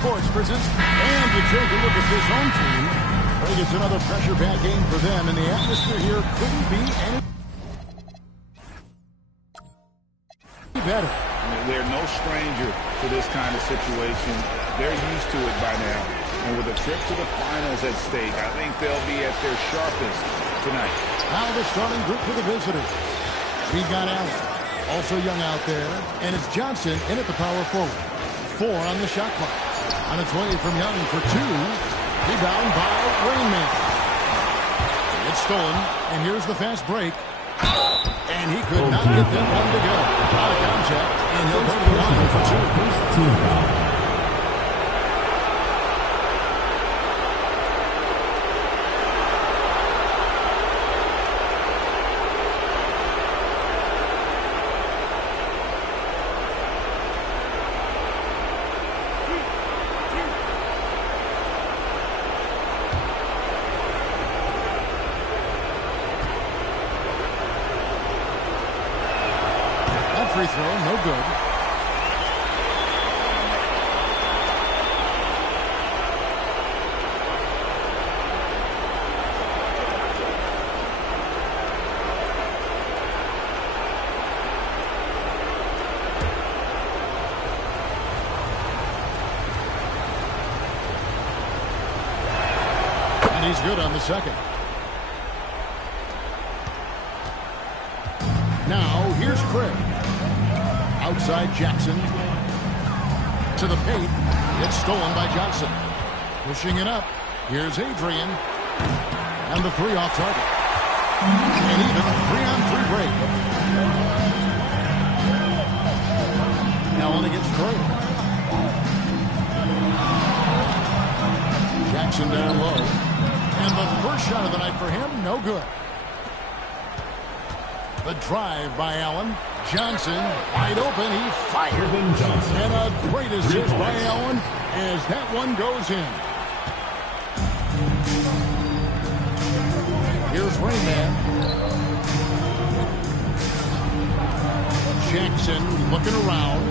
Sports presents. And you take a look at this home team. I think it's another pressure-packed game for them, and the atmosphere here couldn't be any better. I mean, they're no stranger to this kind of situation. They're used to it by now. And with a trip to the finals at stake, I think they'll be at their sharpest tonight. Now the starting group for the visitors. We got Allen, also young out there, and it's Johnson in at the power forward. 4 on the shot clock. On its way from Young for 2. Rebound by Rainman. It's stolen, and here's the fast break. And he could not get that one to go. Out of contact, and he'll go to the line for 2. Free throw, no good. And he's good on the second. Now, here's Craig. Outside Jackson. To the paint. It's stolen by Johnson. Pushing it up. Here's Adrian. And the 3 off target. And even a 3-on-3 break. Now on against Craig. Jackson down low. And the first shot of the night for him, no good. The drive by Allen. Johnson, wide open, he fired. And a great assist by Allen as that one goes in. Here's Rainman. Jackson looking around.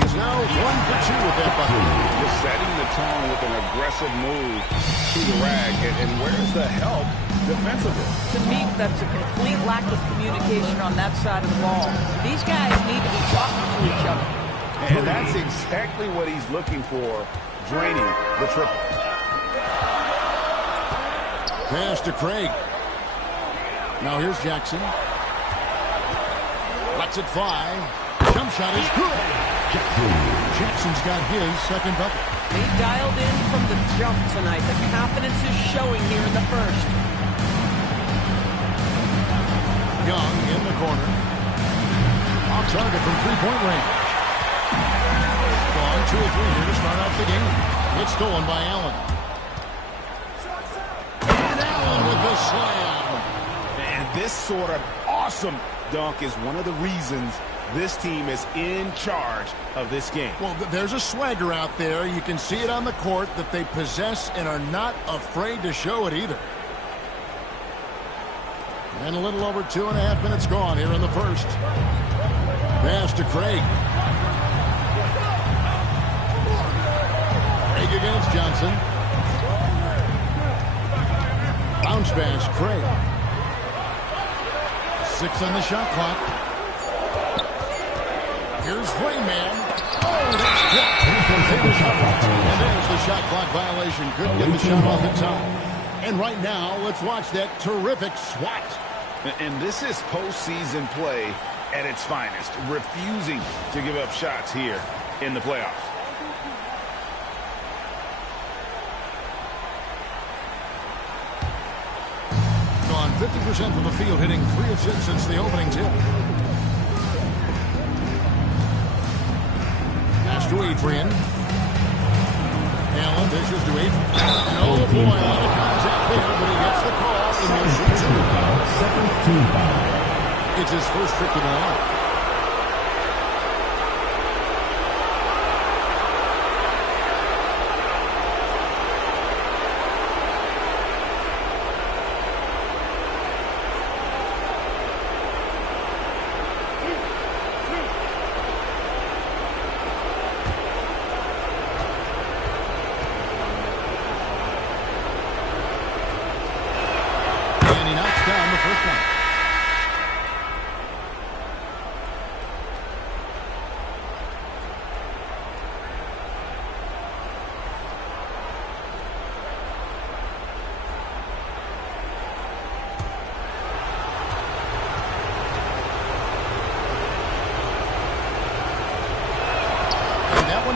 He's now 1 for 2 with that bucket. Just setting the tone with an aggressive move to the rag. And where's the help defensively? To me, that's a complete lack of communication on that side of the ball. These guys need to be talking to each other. And that's exactly what he's looking for, draining the triple. Pass to Craig. Now here's Jackson. Lets it fly. Jump shot is good. Jackson's got his second bucket. He dialed in from the jump tonight. The confidence is showing here in the first. Young in the corner. Off target from three-point range. Gone 2 or 3 here to start out the game. It's stolen by Allen. And Allen with the slam. And this sort of awesome dunk is one of the reasons this team is in charge of this game. Well, there's a swagger out there. You can see it on the court that they possess and are not afraid to show it either. And a little over 2.5 minutes gone here in the first. Pass to Craig. Craig against Johnson. Bounce pass, Craig. 6 on the shot clock. Here's Rainman. Oh, that's blocked. And there's the shot clock violation. Couldn't get the shot off in time. And right now, let's watch that terrific swat. And this is postseason play at its finest, refusing to give up shots here in the playoffs. Gone 50% from the field, hitting 3 of 6 since the opening tip. Pass to Adrian. Allen dishes to Adrian. And oh boy, a lot of contact there, but he gets the call. Second team foul. It's his first trip to the line.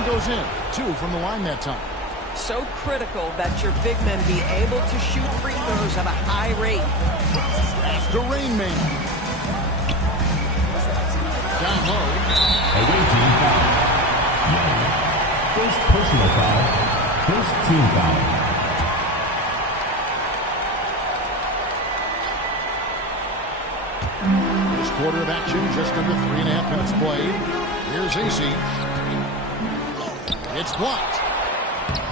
goes in. 2 from the line that time. So critical that your big men be able to shoot free throws at a high rate. That's the Rain Man. Down low. Away team foul. First personal foul. First team foul. This quarter of action, just under 3.5 minutes played. Here's AC. It's blocked.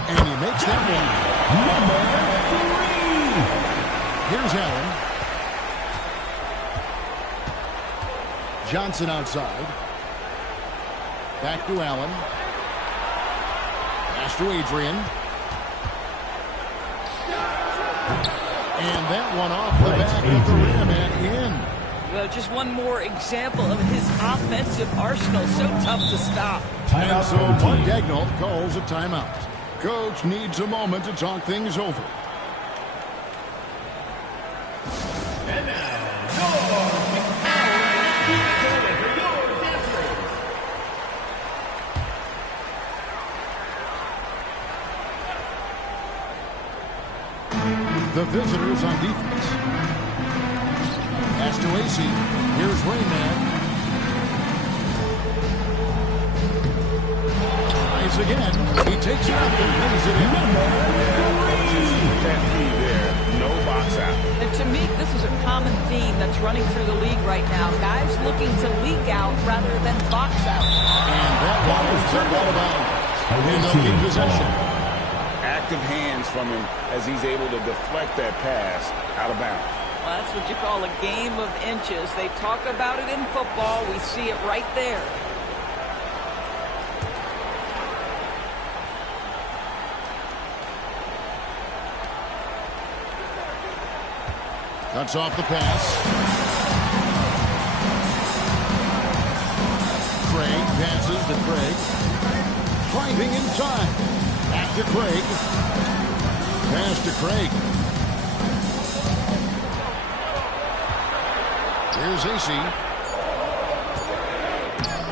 And he makes that one. Number 3. Here's Allen. Johnson outside. Back to Allen. Pass to Adrian. And that one off the back of the rim and in. Well, just one more example of his offensive arsenal. So tough to stop. And so Mark Daigneault calls a timeout. Coach needs a moment to talk things over. And now, the visitors on defense. Pass to AC. Here's Rain Man. Tries again. He takes it up and lays it in. That key there. No box out. And to me, this is a common theme that's running through the league right now. Guys looking to leak out rather than box out. And that one is turned out of bounds. And they'll keep possession. Active hands from him as he's able to deflect that pass out of bounds. Well, that's what you call a game of inches. They talk about it in football. We see it right there. Cuts off the pass. Craig passes to Craig. Driving inside. Back to Craig. Pass to Craig. Here's AC.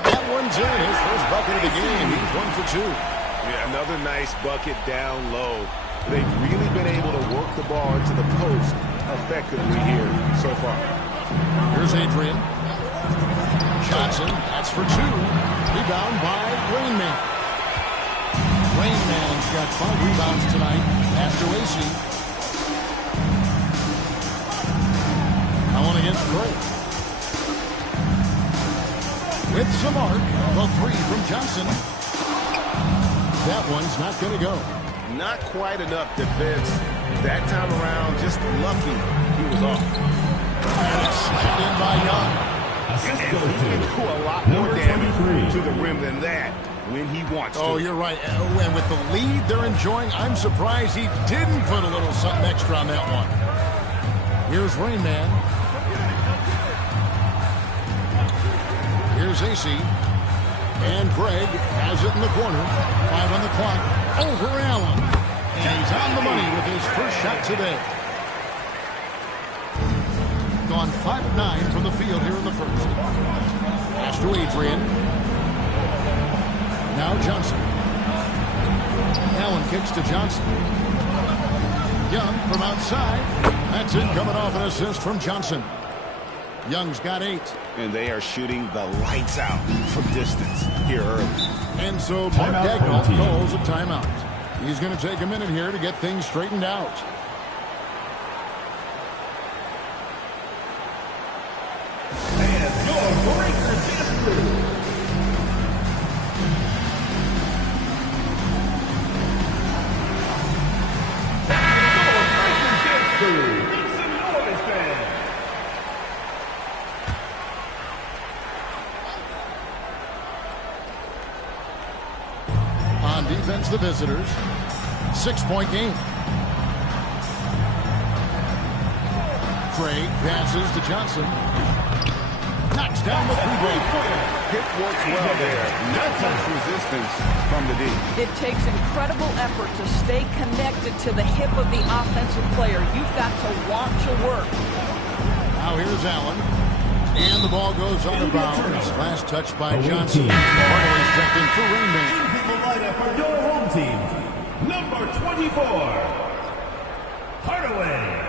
That one's in. His first bucket of the game. He's 1 for 2. Yeah, another nice bucket down low. They've really been able to work the ball into the post effectively here so far. Here's Adrian. Johnson, that's for 2. Rebound by Rain Man. Rain Man's got 5 rebounds tonight. Pass to AC. Now on against Craig. With some arc, the 3 from Johnson. That one's not going to go. Not quite enough defense that time around. Just lucky he was off. And it's slammed in by Young. And he can do a lot more damage to the rim than that when he wants to. Oh, you're right. And with the lead they're enjoying, I'm surprised he didn't put a little something extra on that one. Here's Rain Man. Here's AC. And Craig has it in the corner. 5 on the clock. Over Allen. And he's on the money with his first shot today. Gone 5 of 9 from the field here in the first. Pass to Adrian. Now Johnson. Allen kicks to Johnson. Young from outside. That's it, coming off an assist from Johnson. Young's got 8. And they are shooting the lights out from distance here early. And so Mark Daigneault calls a timeout. He's going to take a minute here to get things straightened out. and your breaker champion. On defense, the visitors. 6-point game. Craig passes to Johnson. Knocks down the three-point. Hip works well there. Not much resistance from the D. It takes incredible effort to stay connected to the hip of the offensive player. You've got to want to work. Now here's Allen. And the ball goes out of bounds. Last touch by Johnson. Hardaway stepped in for Rain Man. Hardaway.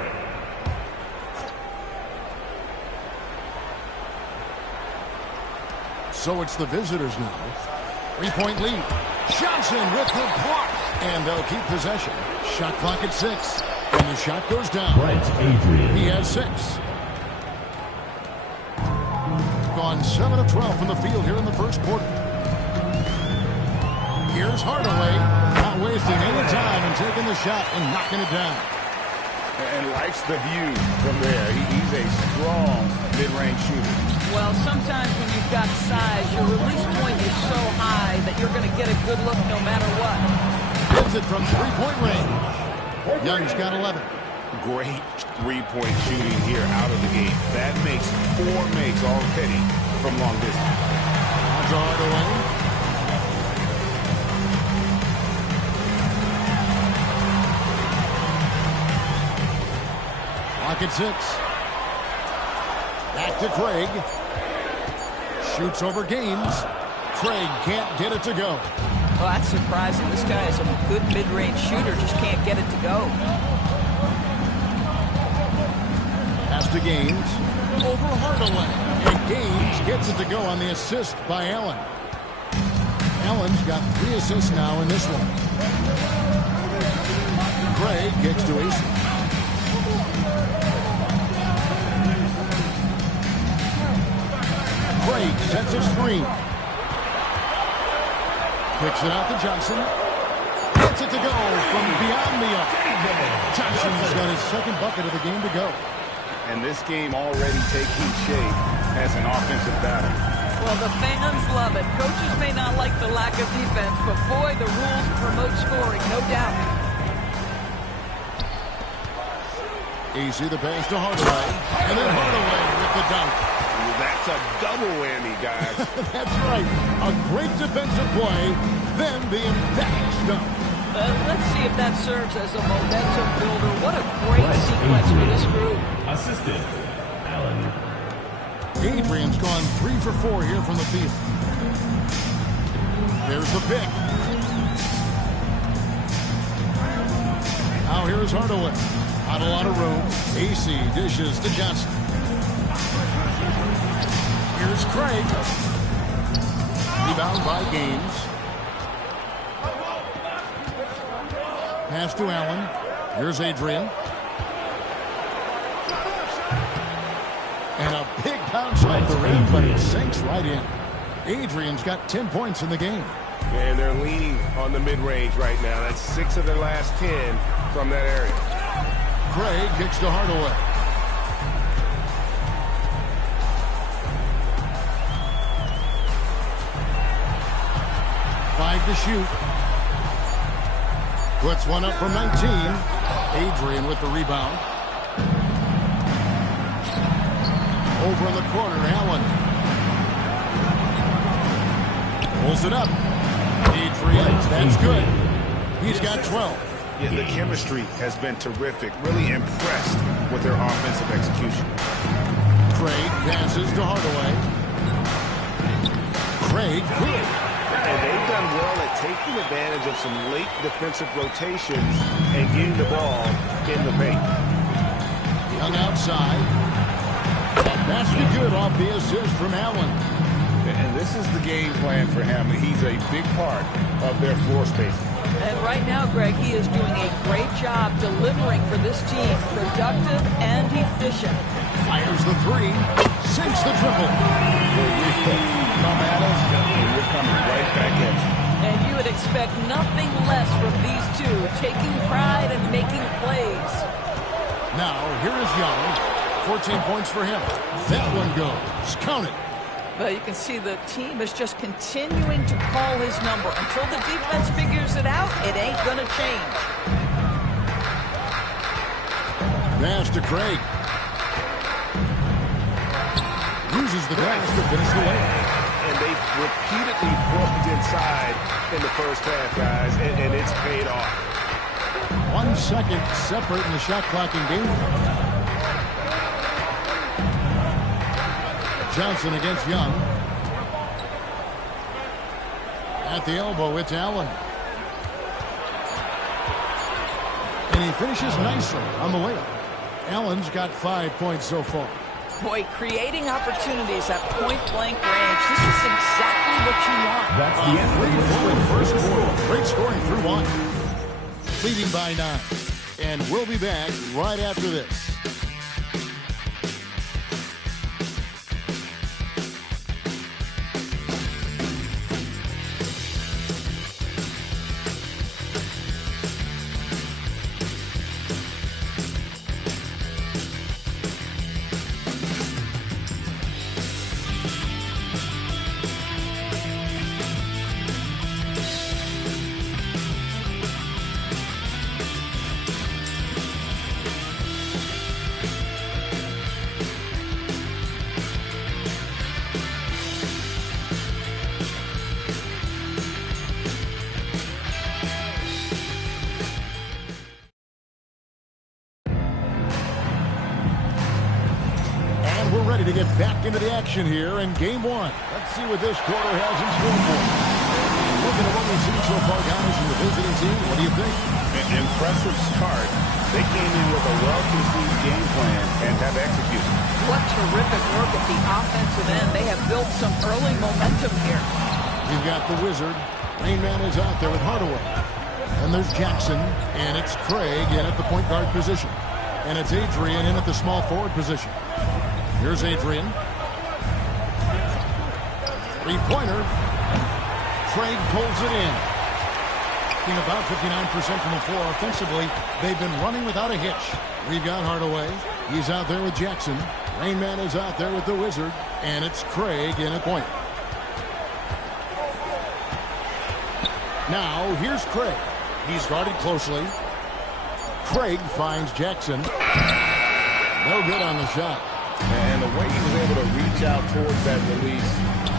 So it's the visitors now. 3-point lead. Johnson with the block. And they'll keep possession. Shot clock at 6. And the shot goes down. Adrian. He has 6. Gone 7 of 12 from the field here in the first quarter. Here's Hardaway. Not wasting any time and taking the shot and knocking it down. And likes the view from there. He's a strong mid-range shooter. Well, sometimes when you've got size, your release point is so high that you're going to get a good look no matter what. Hits it from 3-point range. Young's got 11. Great three-point shooting here out of the gate. That makes 4 makes already from long distance. Hardaway. Clock at 6. Back to Craig. Shoots over Gaines. Craig can't get it to go. Well, that's surprising. This guy is a good mid-range shooter, just can't get it to go. Pass to Gaines. Over Hardaway. And Gaines gets it to go on the assist by Allen. Allen's got 3 assists now in this one. Craig kicks to Ace. Craig sets a screen. Kicks it out to Johnson. Gets it to go from beyond the arc. Johnson's got his second bucket of the game to go. And this game already taking shape as an offensive battle. Well, the fans love it. Coaches may not like the lack of defense, but boy, the rules promote scoring, no doubt. Easy the pass to Hardaway. And then Hardaway with the dunk. That's a double whammy, guys. That's right. A great defensive play, then the emphatic stuff. Let's see if that serves as a momentum builder. What a great sequence for this group. Assistant, Allen. Adrian's gone 3 for 4 here from the field. There's the pick. Now here's Hardaway. Not a lot of room. AC dishes to Johnson. Here's Craig. Rebound by Gaines. Pass to Allen. Here's Adrian. And a big bounce off the rim, but it sinks right in. Adrian's got 10 points in the game. And they're leaning on the mid-range right now. That's 6 of their last 10 from that area. Craig kicks to Hardaway. Five to shoot. Puts one up from 19. Adrian with the rebound. Over in the corner, Allen. Pulls it up. Adrian, that's good. He's got 12. Yeah, the chemistry has been terrific. Really impressed with their offensive execution. Craig passes to Hardaway. Craig, good. And they've done well at taking advantage of some late defensive rotations and getting the ball in the paint. Young outside. Basket good off the assist from Allen. And this is the game plan for him. He's a big part of their floor spacing. And right now, Greg, he is doing a great job delivering for this team. Productive and efficient. Fires the 3. Sinks the triple. Come at us, and we're coming right back at you. And you would expect nothing less from these two, taking pride and making plays. Now, here is Young. 14 points for him. That one goes. Count it. But you can see the team is just continuing to call his number. Until the defense figures it out, it ain't going to change. Pass to Craig. Uses the glass to finish the layup. And they've repeatedly worked inside in the first half, guys, and it's paid off. 1 second separate in the shot clock and game. Johnson against Young. At the elbow, it's Allen. And he finishes nicely on the layup. Allen's got 5 points so far. Boy, creating opportunities at point-blank range. This is exactly what you want. That's the end of the First quarter. Great scoring through one. Leading by 9. And we'll be back right after this. To get back into the action here in game one. Let's see what this quarter has in store for us. Looking at what we've seen so far, guys, from the visiting team, what do you think? An impressive start. They came in with a well-conceived game plan and have executed. What terrific work at the offensive end. They have built some early momentum here. You've got the Wizard. Rain Man is out there with Hardaway. And there's Jackson, and it's Craig in at the point guard position. And it's Adrian in at the small forward position. Here's Adrian. Three-pointer. Craig pulls it in. Being about 59% from the floor offensively, they've been running without a hitch. We've got Hardaway. He's out there with Jackson. Rain Man is out there with the Wizard. And it's Craig in at point. Now, here's Craig. He's guarded closely. Craig finds Jackson. No good on the shot. And the way he was able to reach out towards that release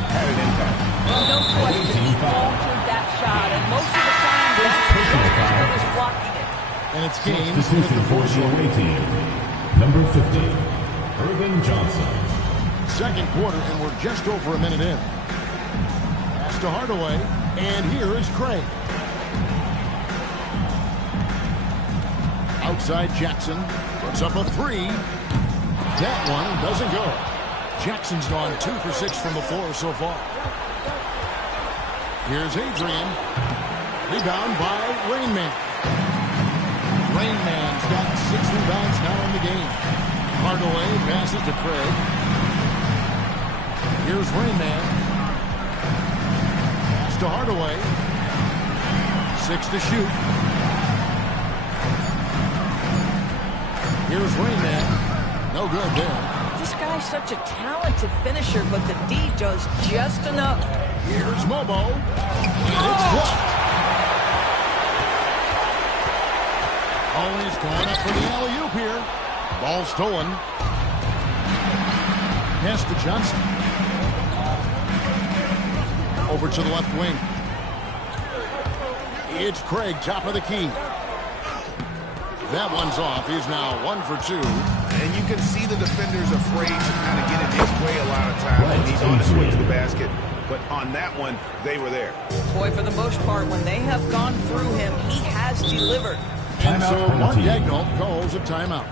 had an impact. No question, he altered that shot, and most of the time, that was blocking it. And it's gained Substitution with the for force. the away team. Number 50, Irvin Johnson. Second quarter, and we're just over a minute in. Pass to Hardaway, and here is Craig. Outside Jackson, puts up a three. That one doesn't go. Jackson's gone 2 for 6 from the floor so far. Here's Adrian. Rebound by Rain Man. Rain Man's got 6 rebounds now in the game. Hardaway passes to Craig. Here's Rain Man. Pass to Hardaway. 6 to shoot. Here's Rain Man. No good there. This guy's such a talented finisher, but the D does just enough. Here's Mobo. And it's blocked. Always going up for the alley-oop here. Ball stolen. Pass to Johnson. Over to the left wing. It's Craig, top of the key. That one's off. He's now 1 for 2. And you can see the defender's afraid to kind of get in his way a lot of times when he's on his way to the basket. But on that one, they were there. Boy, for the most part, when they have gone through him, he has delivered. And so Mark Dagnall calls a timeout.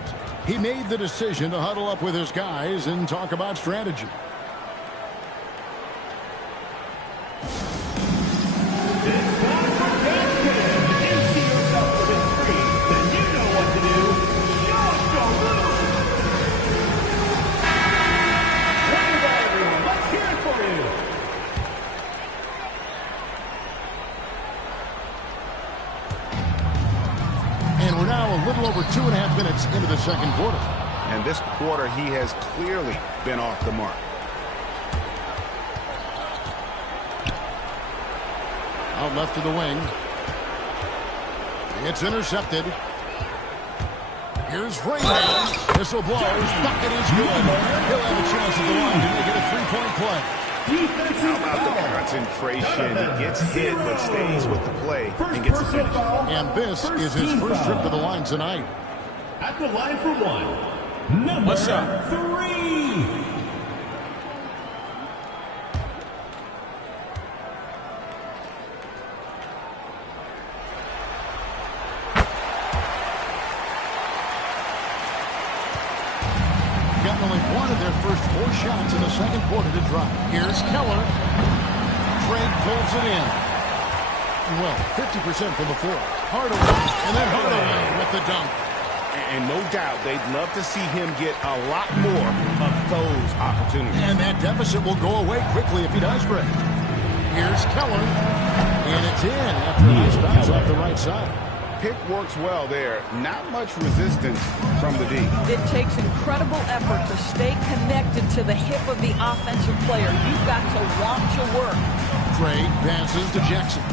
He made the decision to huddle up with his guys and talk about strategy. Over 2.5 minutes into the second quarter. And this quarter, he has clearly been off the mark. Out left to the wing. It's intercepted. Here's Raymond. Whistle blows. Bucket is good. He'll have a chance at the line to make it a three-point play. How about the concentration? He gets hit but stays with the play and gets the finish. And this is his first trip to the line tonight. At the line for one, number 3. only one of their first 4 shots in the second quarter to drop. Here's Keller. Craig pulls it in. Well, 50% from the floor. Hardaway, and then Hardaway with the dunk. And no doubt they'd love to see him get a lot more of those opportunities. And that deficit will go away quickly if he does, Greg. Here's Keller. And it's in after a nice bounce off the right side. Pick works well there. Not much resistance from the D. It takes incredible effort to stay connected to the hip of the offensive player. You've got to want to work. Craig passes to Jackson.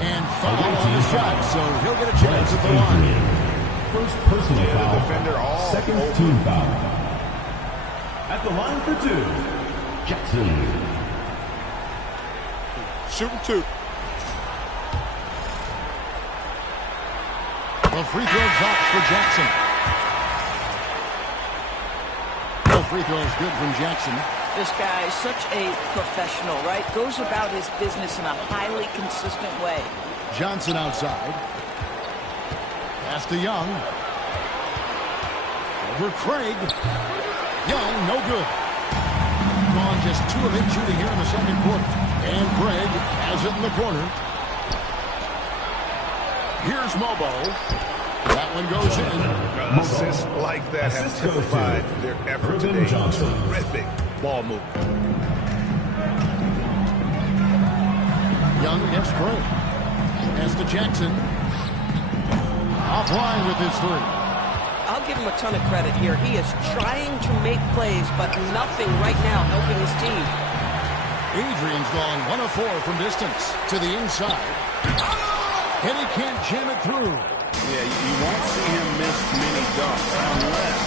And foul on the shot, so he'll get a chance at the line. First personal foul. The defender all Second over. team foul. At the line for 2, Jackson. Shooting 2. The free throw drops for Jackson. No free throws good from Jackson. This guy is such a professional, right? Goes about his business in a highly consistent way. Johnson outside. Pass to Young. Over Craig. Young, no good. Gone just 2 of 8 shooting here in the second quarter. And Craig has it in the corner. Here's Mobo. That one goes in. Assists like that have typified their effort today. Terrific ball movement. Young against Craig. Pass to Jackson. Offline with his 3. I'll give him a ton of credit here. He is trying to make plays, but nothing right now helping his team. Adrian's gone 1 of 4 from distance to the inside. And he can't jam it through. Yeah, you won't see him miss many dunks unless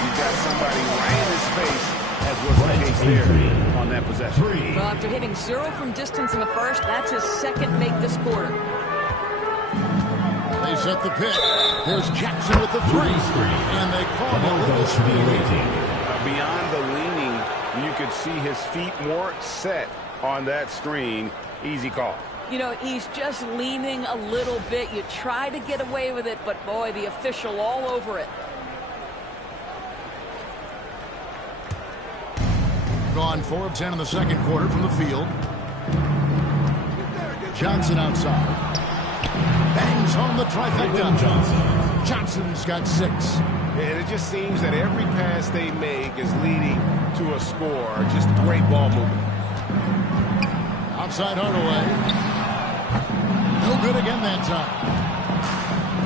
you've got somebody right in his face, as was the case there on that possession. Well, after hitting 0 from distance in the first, that's his second make this quarter. They set the pick. There's Jackson with the 3. And they call him a little speed. Beyond the leaning, you could see his feet more set on that screen. Easy call. You know, he's just leaning a little bit. You try to get away with it, but boy, the official all over it. Gone 4 of 10 in the second quarter from the field. Johnson outside. Bangs home the trifecta. Johnson's got 6. And it just seems that every pass they make is leading to a score. Just great ball movement. Outside Hardaway. No good again that time.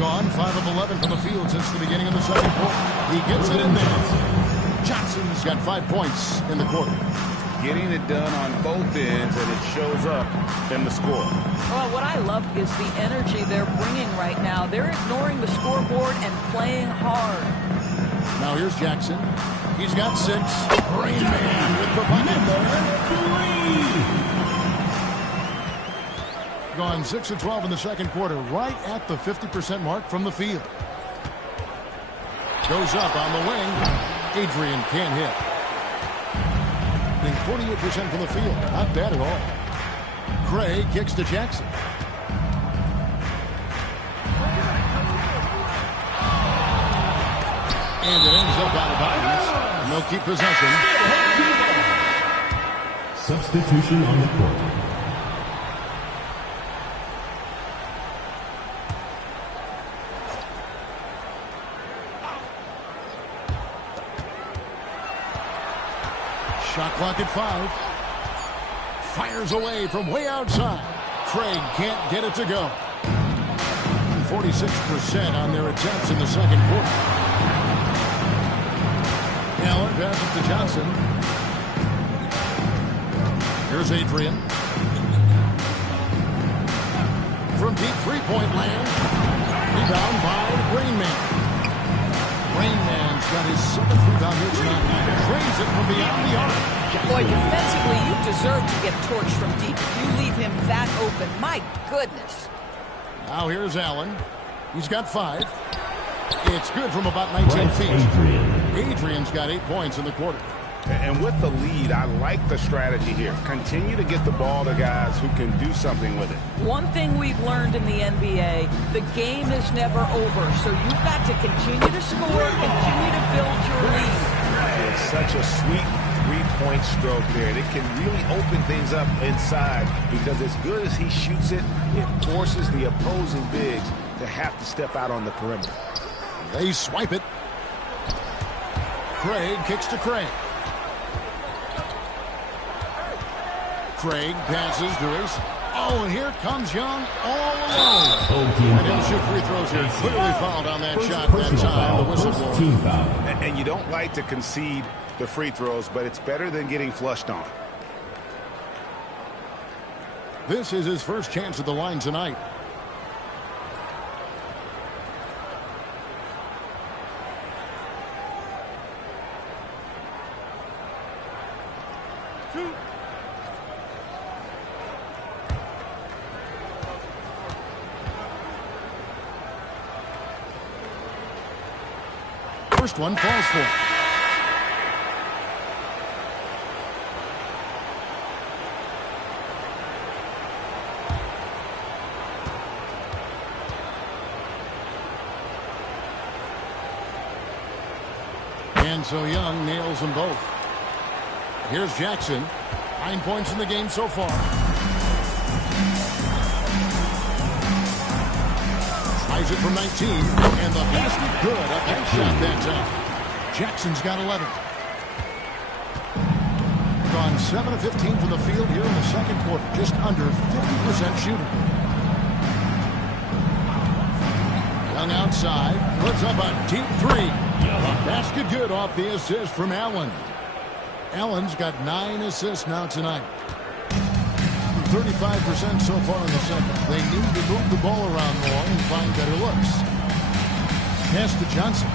Gone 5 of 11 from the field since the beginning of the second quarter. He gets it in there. Johnson's got 5 points in the quarter. Getting it done on both ends, and it shows up in the score. Well, what I love is the energy they're bringing right now. They're ignoring the scoreboard and playing hard. Now here's Jackson. He's got 6. Rain Man with the bucket. Gone 6 of 12 in the second quarter, right at the 50% mark from the field. Goes up on the wing. Adrian can't hit. 48% from the field. Not bad at all. Craig kicks to Jackson. And it ends up out of bounds. And they'll keep possession. Substitution on the court. Shot clock at 5. Fires away from way outside. Craig can't get it to go. 46% on their attempts in the second quarter. Allen passes to Johnson. Here's Adrian. From deep three-point land. Rebound by Rain Man. Rain Man's got his 7th rebound here tonight. Trains it from beyond the arc. Boy, defensively, you deserve to get torched from deep. If you leave him that open, my goodness. Now here's Allen. He's got 5. It's good from about 19 feet. Adrian's got 8 points in the quarter. And with the lead, I like the strategy here. Continue to get the ball to guys who can do something with it. One thing we've learned in the NBA, the game is never over. So you've got to continue to score, continue to build your lead. It's such a sweet three-point stroke there. It can really open things up inside because as good as he shoots it, it forces the opposing bigs to have to step out on the perimeter. They swipe it. Craig kicks to Craig. Craig passes Dewey. Oh, and here comes Young all alone. And he'll shoot free throws here. Clearly fouled on that shot that time. The whistle blows. And you don't like to concede the free throws, but it's better than getting flushed on. This is his first chance at the line tonight. First one falls for him. And so Young nails them both. Here's Jackson. 9 points in the game so far. Tries it from 19, and the basket good. Up that shot that time. Jackson's got 11. Gone 7 of 15 from the field here in the second quarter. Just under 50% shooting. Young outside. Puts up a deep three. Basket good off the assist from Allen. Allen's got 9 assists now tonight. 35% so far in the second. They need to move the ball around more and find better looks. Pass to Johnson.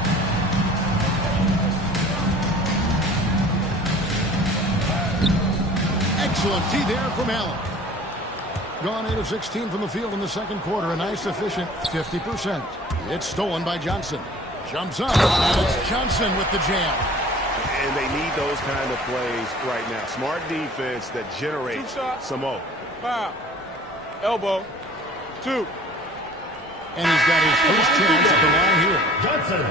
Excellent D there from Allen. Gone 8 of 16 from the field in the second quarter. A nice, efficient 50%. It's stolen by Johnson. Jumps up, and it's Johnson with the jam. And they need those kind of plays right now. Smart defense that generates some more. Foul. Elbow. 2. And he's got his first chance at the line here. Johnson.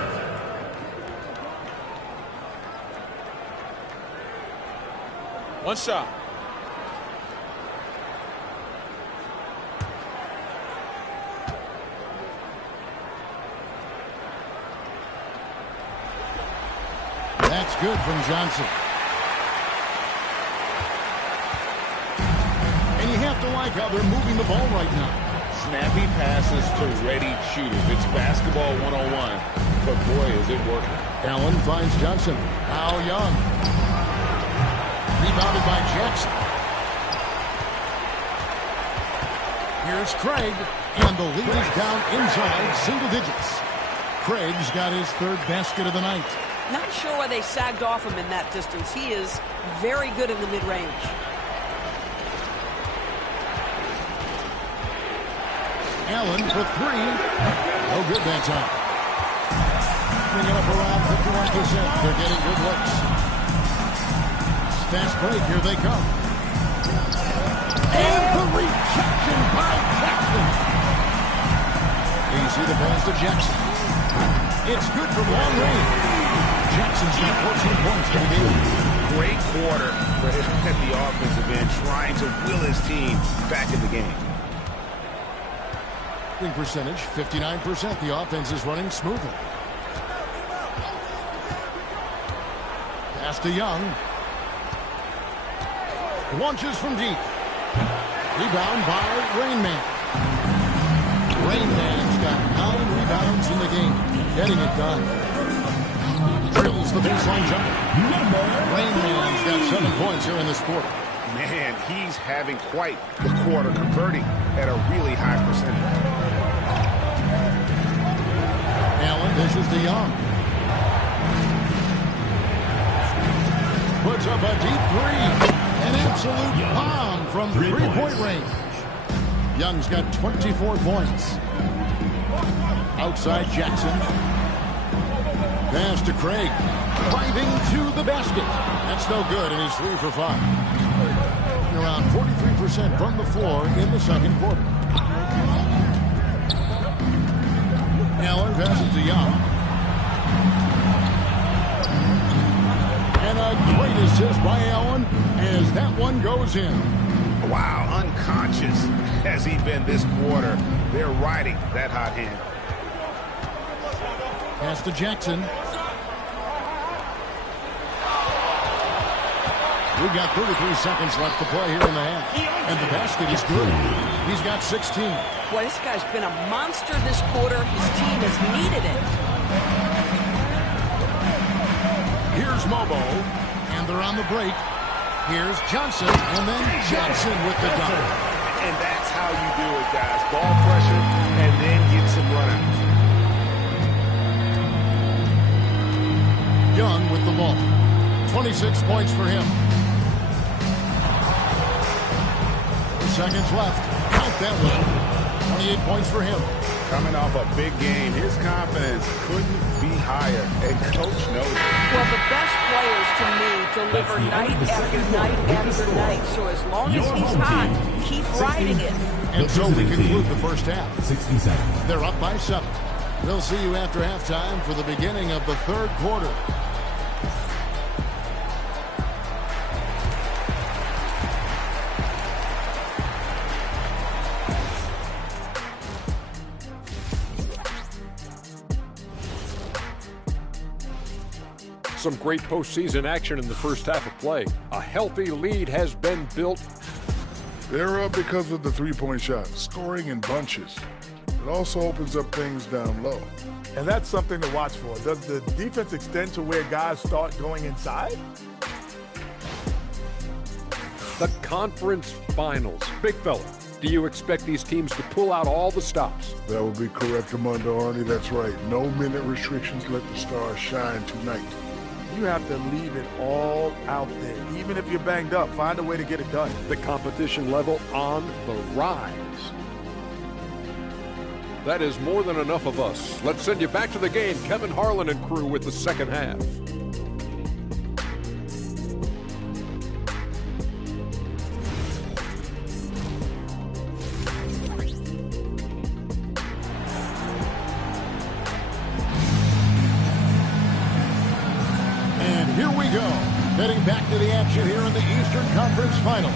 One shot. That's good from Johnson. And you have to like how they're moving the ball right now. Snappy passes to ready shooters. It's basketball 101. But boy, is it working. Allen finds Johnson. Now Young. Rebounded by Jackson. Here's Craig. And the lead is down inside single digits. Craig's got his third basket of the night. Not sure why they sagged off him in that distance. He is very good in the mid-range. Allen for 3. No good that time. Bringing up around 51%. They're getting good looks. Fast break. Here they come. And the rejection by Jackson. You see the pass to Jackson. It's good from long range. Jackson's got 14 points for the game. Great quarter for him at the offensive end, trying to will his team back in the game. Percentage, 59%. The offense is running smoothly. Pass to Young. Launches from deep. Rebound by Rainman. Rainman's got 9 rebounds in the game. Getting it done. Drills the baseline jumper. Rainman's got 7 points here in this quarter. Man, he's having quite the quarter, converting at a really high percentage. Allen dishes to Young. Puts up a deep three. An absolute bomb from three-point range. Young's got 24 points. Outside Jackson. Pass to Craig. Driving to the basket. That's no good, and he's 3 for 5. Around 43% from the floor in the second quarter. Allen passes to Young. And a great assist by Allen as that one goes in. Wow, unconscious has he been this quarter. They're riding that hot hand. Pass to Jackson. We've got 33 seconds left to play here in the half. And the basket is good. He's got 16. Boy, this guy's been a monster this quarter. His team has needed it. Here's Mobo. And they're on the break. Here's Johnson. And then Johnson with the dunk. And that's how you do it, guys. Ball pressure and then get some runouts. Young with the ball. 26 points for him. Seconds left. Count that one. 28 points for him. Coming off a big game, his confidence couldn't be higher, and Coach knows it. Well, the best players to me deliver night after night after night. So as long as he's hot, keep riding it. And so we conclude the first half. 60 seconds. They're up by 7. We'll see you after halftime for the beginning of the third quarter. Some great postseason action in the first half of play. A healthy lead has been built. They're up because of the three-point shot, scoring in bunches. It also opens up things down low. And that's something to watch for. Does the defense extend to where guys start going inside? The conference finals. Big fella, do you expect these teams to pull out all the stops? That would be correct, Commander Arnie. That's right. No minute restrictions. Let the stars shine tonight. You have to leave it all out there. Even if you're banged up, find a way to get it done. The competition level on the rise. That is more than enough of us. Let's send you back to the game. Kevin Harlan and crew with the second half. And here we go. Heading back to the action here in the Eastern Conference Finals.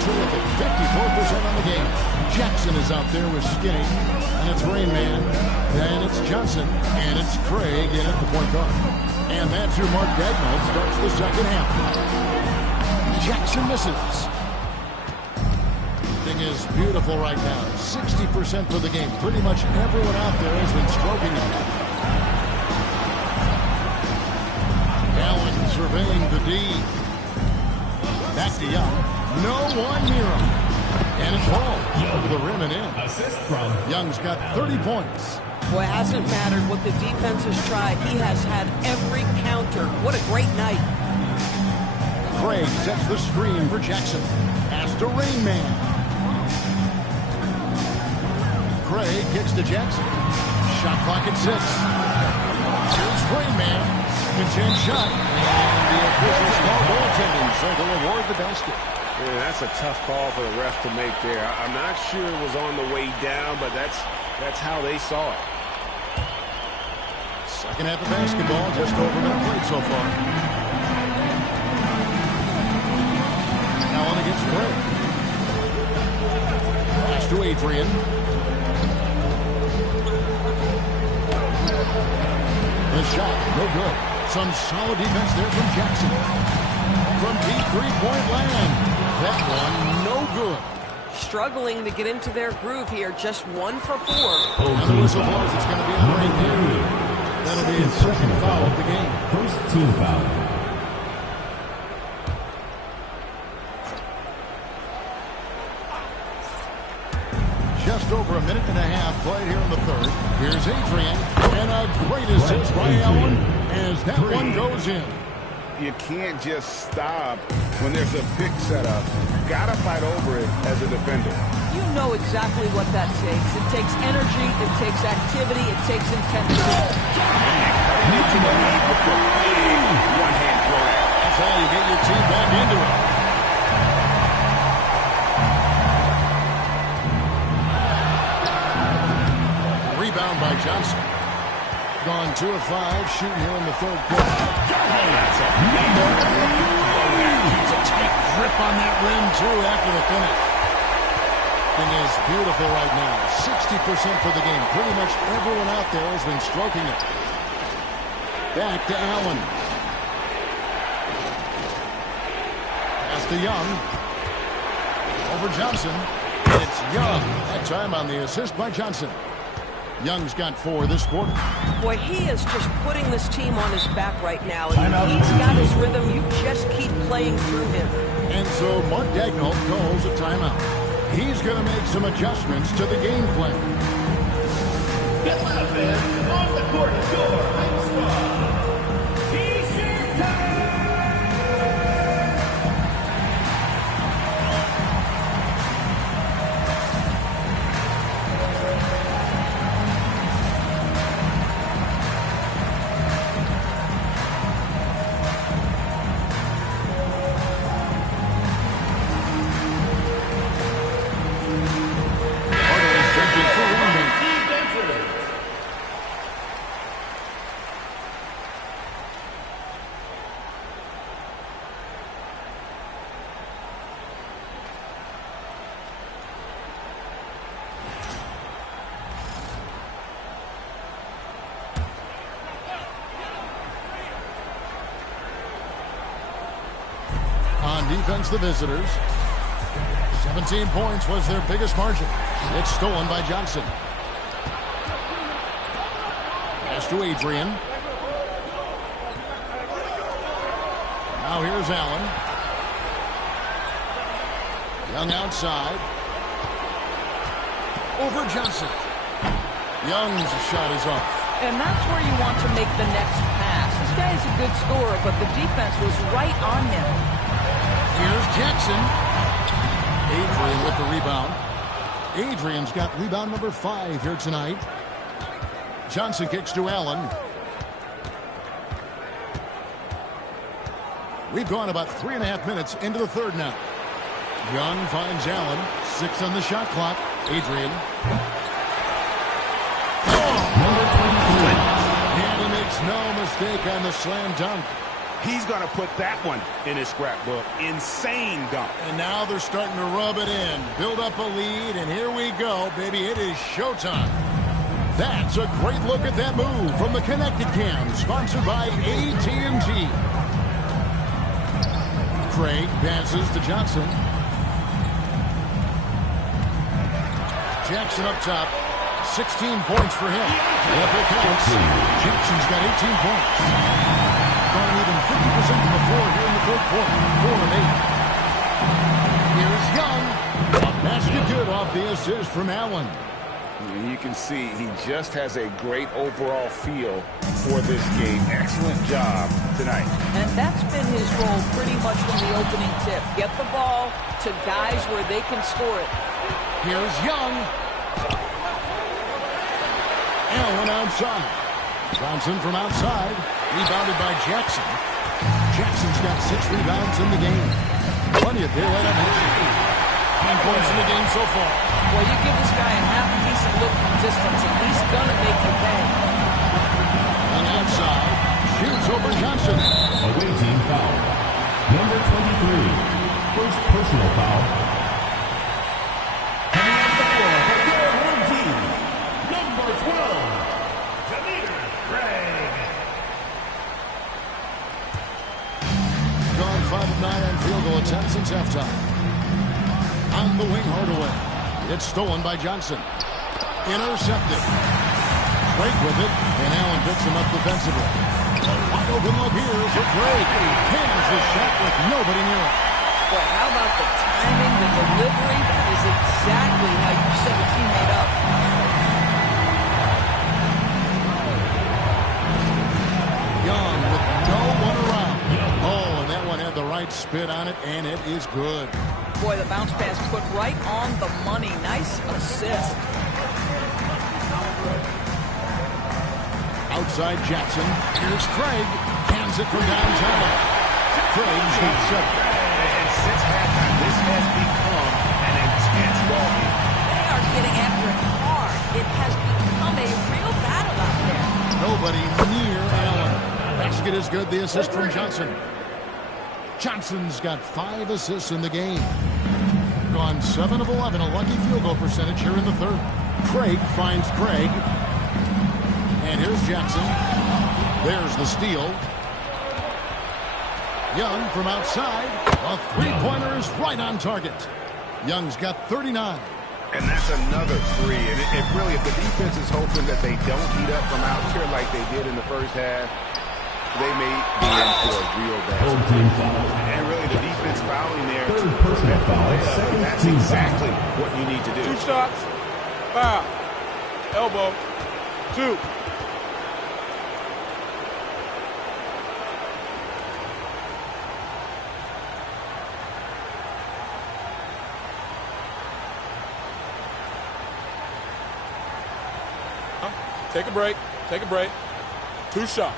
Terrific. 54% on the game. Jackson is out there with Skinny. And it's Rain Man. And it's Johnson. And it's Craig in at the point guard. And that's who Mark Dagnall starts the second half. Jackson misses. Thing is beautiful right now. 60% for the game. Pretty much everyone out there has been stroking it. Allen surveying the D. Back to Young. No one near him. And it's all over the rim and in. Assist from Young's got 30 points. Well, it hasn't mattered what the defense has tried. He has had every counter. What a great night. Craig sets the screen for Jackson. Pass to Rain Man. Craig kicks to Jackson. Shot clock at 6. Here's Rain Man. Second shot. And the officials call goaltending, so they'll award the basket. Yeah, that's a tough call for the ref to make there. I'm not sure it was on the way down, but that's how they saw it. Second half of basketball, just over a minute played so far. Allen against Craig. Pass to Adrian. The shot, no good. Some solid defense there from Jackson. From deep three-point land. That one, no good. Struggling to get into their groove here. Just 1 for 4. And the whistle blows. It's going to be on right there. That'll be his second foul of the game. first team foul. Just over a minute and a half played here in the third. Here's Adrian. And a great assist by Allen as that one goes in. You can't just stop when there's a pick set up. Got to fight over it as a defender. You know exactly what that takes. It takes energy, it takes activity, it takes intensity. Into the lead with the big one-hand throw. That's how you get your team back into it. Rebound by Johnson. Gone 2 of 5, shooting here in the third quarter. That's a number. Keeps a tight grip on that rim, too, after the finish. Thing is beautiful right now. 60% for the game. Pretty much everyone out there has been stroking it. Back to Allen. Pass to Young. Over Johnson. It's Young. That time on the assist by Johnson. Young's got 4 this quarter. Boy, he is just putting this team on his back right now. He's got his rhythm. You just keep playing through him. And so Mark Daigneault calls a timeout. He's going to make some adjustments to the game plan. Get left in on the court, your home squad. T-shirt time! On defense, the visitors. 17 points was their biggest margin. It's stolen by Johnson. Pass to Adrian. Now here's Allen. Young outside. Over Johnson. Young's shot is off. And that's where you want to make the next pass. This guy is a good scorer, but the defense was right on him. Here's Jackson. Adrian with the rebound. Adrian's got rebound number 5 here tonight. Johnson kicks to Allen. We've gone about 3.5 minutes into the third now. Young finds Allen. 6 on the shot clock. Adrian. And he makes no mistake on the slam dunk. He's going to put that one in his scrapbook. Insane dunk. And now they're starting to rub it in. Build up a lead, and here we go, baby. It is showtime. That's a great look at that move from the Connected Cam, sponsored by AT&T. Craig passes to Johnson. Jackson up top. 16 points for him. Yep, it counts. Jackson's got 18 points. Going even 50% to the floor here in the third quarter. 4 of 8. Here's Young. A basket good off the assist from Allen. And you can see he just has a great overall feel for this game. Excellent job tonight. And that's been his role pretty much from the opening tip. Get the ball to guys where they can score it. Here's Young. Allen outside. Johnson from outside. Rebounded by Jackson. Jackson's got 6 rebounds in the game. Plenty of daylight on his feet. 9 points in the game so far. Well, you give this guy a half-decent look from distance, and he's going to make you pay. On the outside. Shoots over Johnson. Away team foul. Number 23. First personal foul. Coming off the floor for your home team. Number 12. Gone 5 of 9 on field goal attempts since halftime. On the wing, Hardaway. It's stolen by Johnson. Intercepted. Craig with it, and Allen picks him up defensively. A wide open look here for Craig. Cans the shot with nobody near it. Boy, how about the timing, the delivery? That is exactly how you set a teammate up. Young with no one around. Oh, Let's spit on it, and it is good. Boy, the bounce pass put right on the money. Nice assist. Outside Jackson. Here's Craig. Hands it from downtown. Craig's got 7. And since halftime, this has become an intense ball game. They are getting after it hard. It has become a real battle out there. Nobody near Allen. Basket is good. The assist from Johnson. Johnson's got 5 assists in the game. Gone 7 of 11. A lucky field goal percentage here in the third. Craig finds Craig. And here's Jackson. There's the steal. Young from outside. A three-pointer is right on target. Young's got 39. And that's another 3. And it really, if the defense is hoping that they don't heat up from out here like they did in the first half, they may be in for a real bad spot. And really, the defense fouling there to prevent the layup. And that's exactly what you need to do. 2 shots. Foul. Elbow. 2. Take a break. Take a break. 2 shots.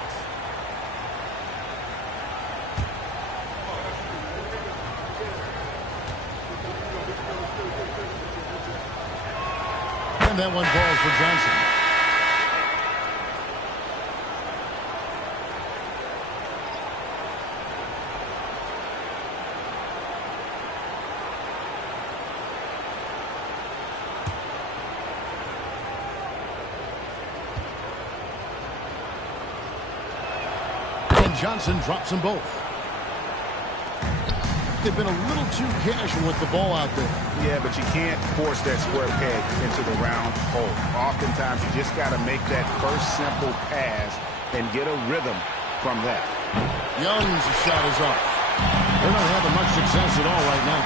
And that one falls for Johnson. Johnson drops them both. They've been a little too casual with the ball out there. Yeah, but you can't force that square peg into the round hole. Oftentimes, you just got to make that first simple pass and get a rhythm from that. Young's shot is off. They're not having much success at all right now.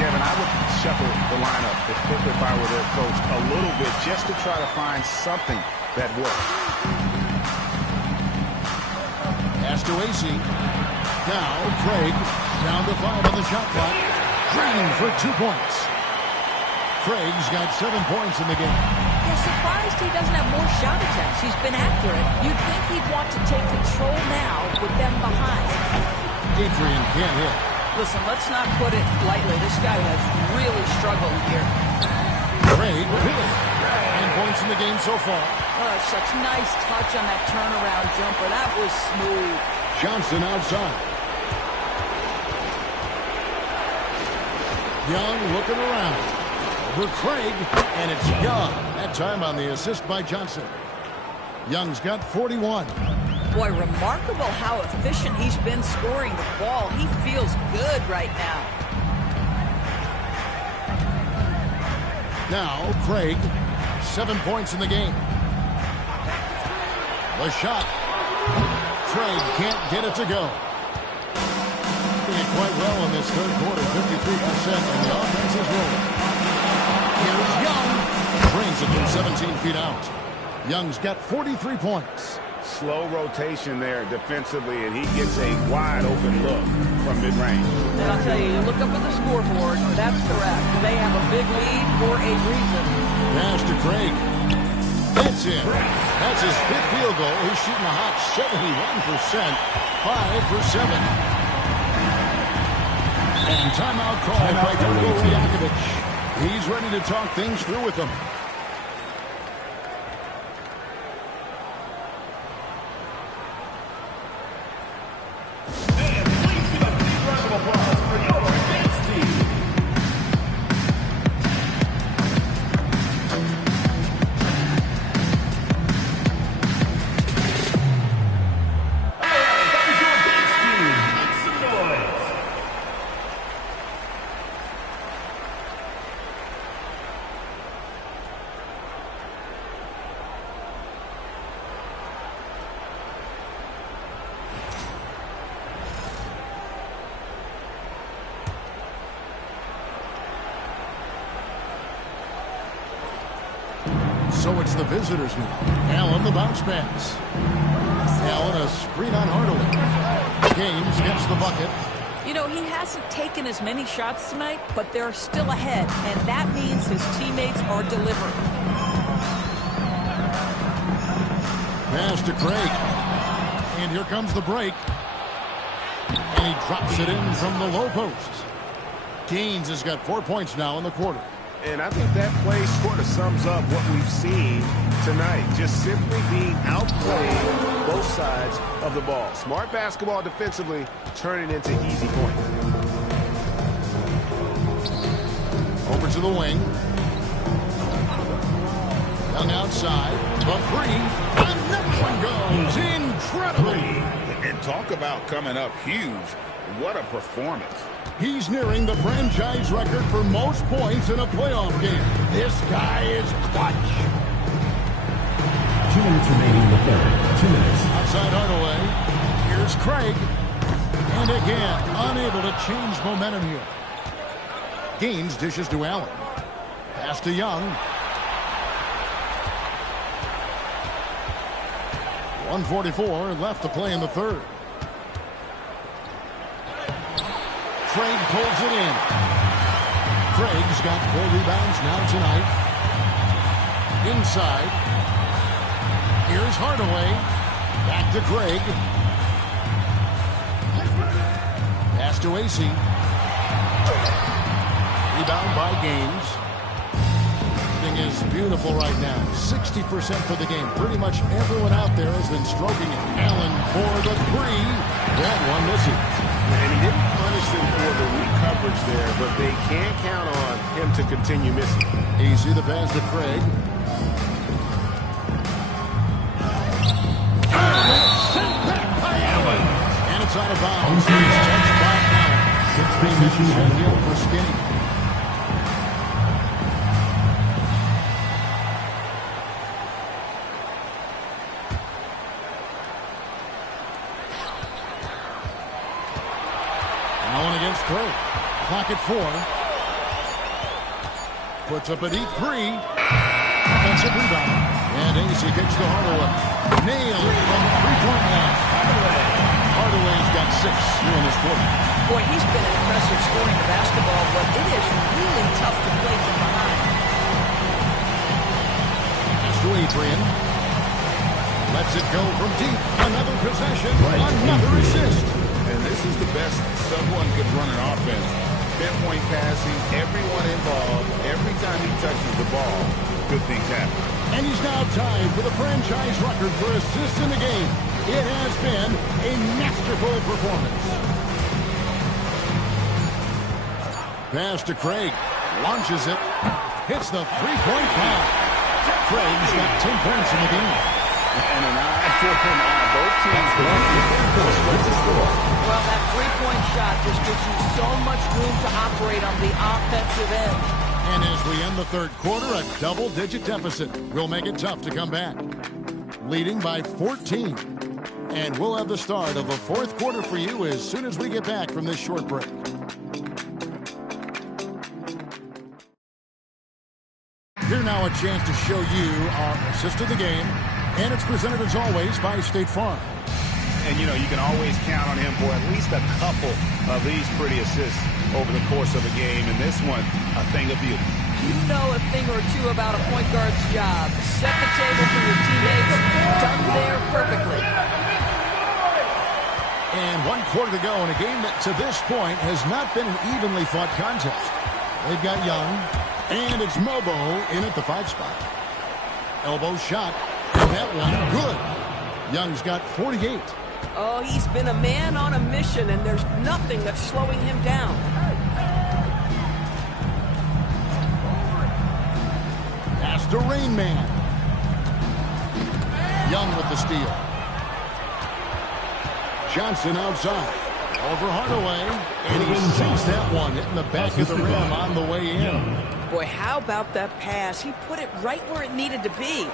Kevin, I would shuffle the lineup if I were their coach a little bit just to try to find something that works. Pass to AC. Now Craig down to 5 on the shot clock. Green for 2 points. Craig's got 7 points in the game. Yeah, surprised he doesn't have more shot attempts. He's been accurate. You'd think he'd want to take control now with them behind. Adrian can't hit. Listen, let's not put it lightly. This guy has really struggled here. Craig, 9 points in the game so far. Oh, such nice touch on that turnaround jumper. That was smooth. Johnson outside. Young looking around. Over Craig, and it's Young. That time on the assist by Johnson. Young's got 41. Boy, remarkable how efficient he's been scoring the ball. He feels good right now. Now, Craig, 7 points in the game. The shot. Craig can't get it to go. Doing quite well in this third quarter, 53%, and the offense is rolling. Here's Young. Brings it from 17 feet out. Young's got 43 points. Slow rotation there defensively, and he gets a wide open look from mid-range. And I'll tell you, you look up at the scoreboard, that's correct. They have a big lead for a reason. Pass to Craig. That's in. That's his 5th field goal. He's shooting a hot 71%. 5 for 7. And timeout call by Darko Rajakovic. He's ready to talk things through with them. So it's the visitors now. Allen the bounce pass. Allen a screen on Hardaway. Gaines gets the bucket. You know, he hasn't taken as many shots tonight, but they're still ahead, and that means his teammates are delivering. Pass to Craig. And here comes the break. And he drops it in from the low post. Gaines has got 4 points now in the quarter. And I think that play sort of sums up what we've seen tonight. Just simply being outplayed both sides of the ball. Smart basketball defensively, turning into easy points. Over to the wing. Young outside. The three. Another one goes. Incredible. And talk about coming up huge. What a performance. He's nearing the franchise record for most points in a playoff game. This guy is clutch. 2 minutes remaining in the third. 2 minutes. Outside Hardaway. Here's Craig. And again, unable to change momentum here. Gaines dishes to Allen. Pass to Young. 1:44 left to play in the third. Craig pulls it in. Craig's got 4 rebounds now tonight. Inside. Here's Hardaway. Back to Craig. Pass to AC. Rebound by Gaines. Everything is beautiful right now. 60% for the game. Pretty much everyone out there has been stroking it. Allen for the three. That one misses. And he didn't punish them for the weak coverage there, but they can't count on him to continue missing. Easy the pass to Craig. Sent back by Allen. And it's out of bounds. He's touched by Allen. 6 deal for Skinny. Against Craig. Clock at 4. Puts up a deep three. Offensive rebound. And AC kicks to Hardaway. Nailed from the three-point line. Hardaway's got 6 here in this quarter. Boy, he's been impressive scoring the basketball, but it is really tough to play from behind. Pass to Adrian. Lets it go from deep. Another possession. Another assist. And this is the best someone could run an offense. Pinpoint passing, everyone involved. Every time he touches the ball, good things happen. And he's now tied for the franchise record for assists in the game. It has been a masterful performance. Pass to Craig. Launches it. Hits the three-point bomb. Craig's got 10 points in the game. And an eye for an eye. Both teams to score. Well, that three-point shot just gives you so much room to operate on the offensive end. And as we end the third quarter, a double-digit deficit will make it tough to come back. Leading by 14. And we'll have the start of the fourth quarter for you as soon as we get back from this short break. Here now a chance to show you our assist of the game. And it's presented as always by State Farm. And, you know, you can always count on him for at least a couple of these pretty assists over the course of a game. And this one, a thing of beauty. You know a thing or two about a point guard's job. Set the table for your teammates. Done there perfectly. And 1 quarter to go in a game that to this point has not been an evenly fought contest. They've got Young, and it's Mobo in at the 5 spot. Elbow shot. And that one, good. Young's got 48. Oh, he's been a man on a mission, and there's nothing that's slowing him down. Pass to Rain Man. Young with the steal. Johnson outside. Over Hardaway. And he sinks that one, hitting the back of the rim on the way in. Boy, how about that pass? He put it right where it needed to be.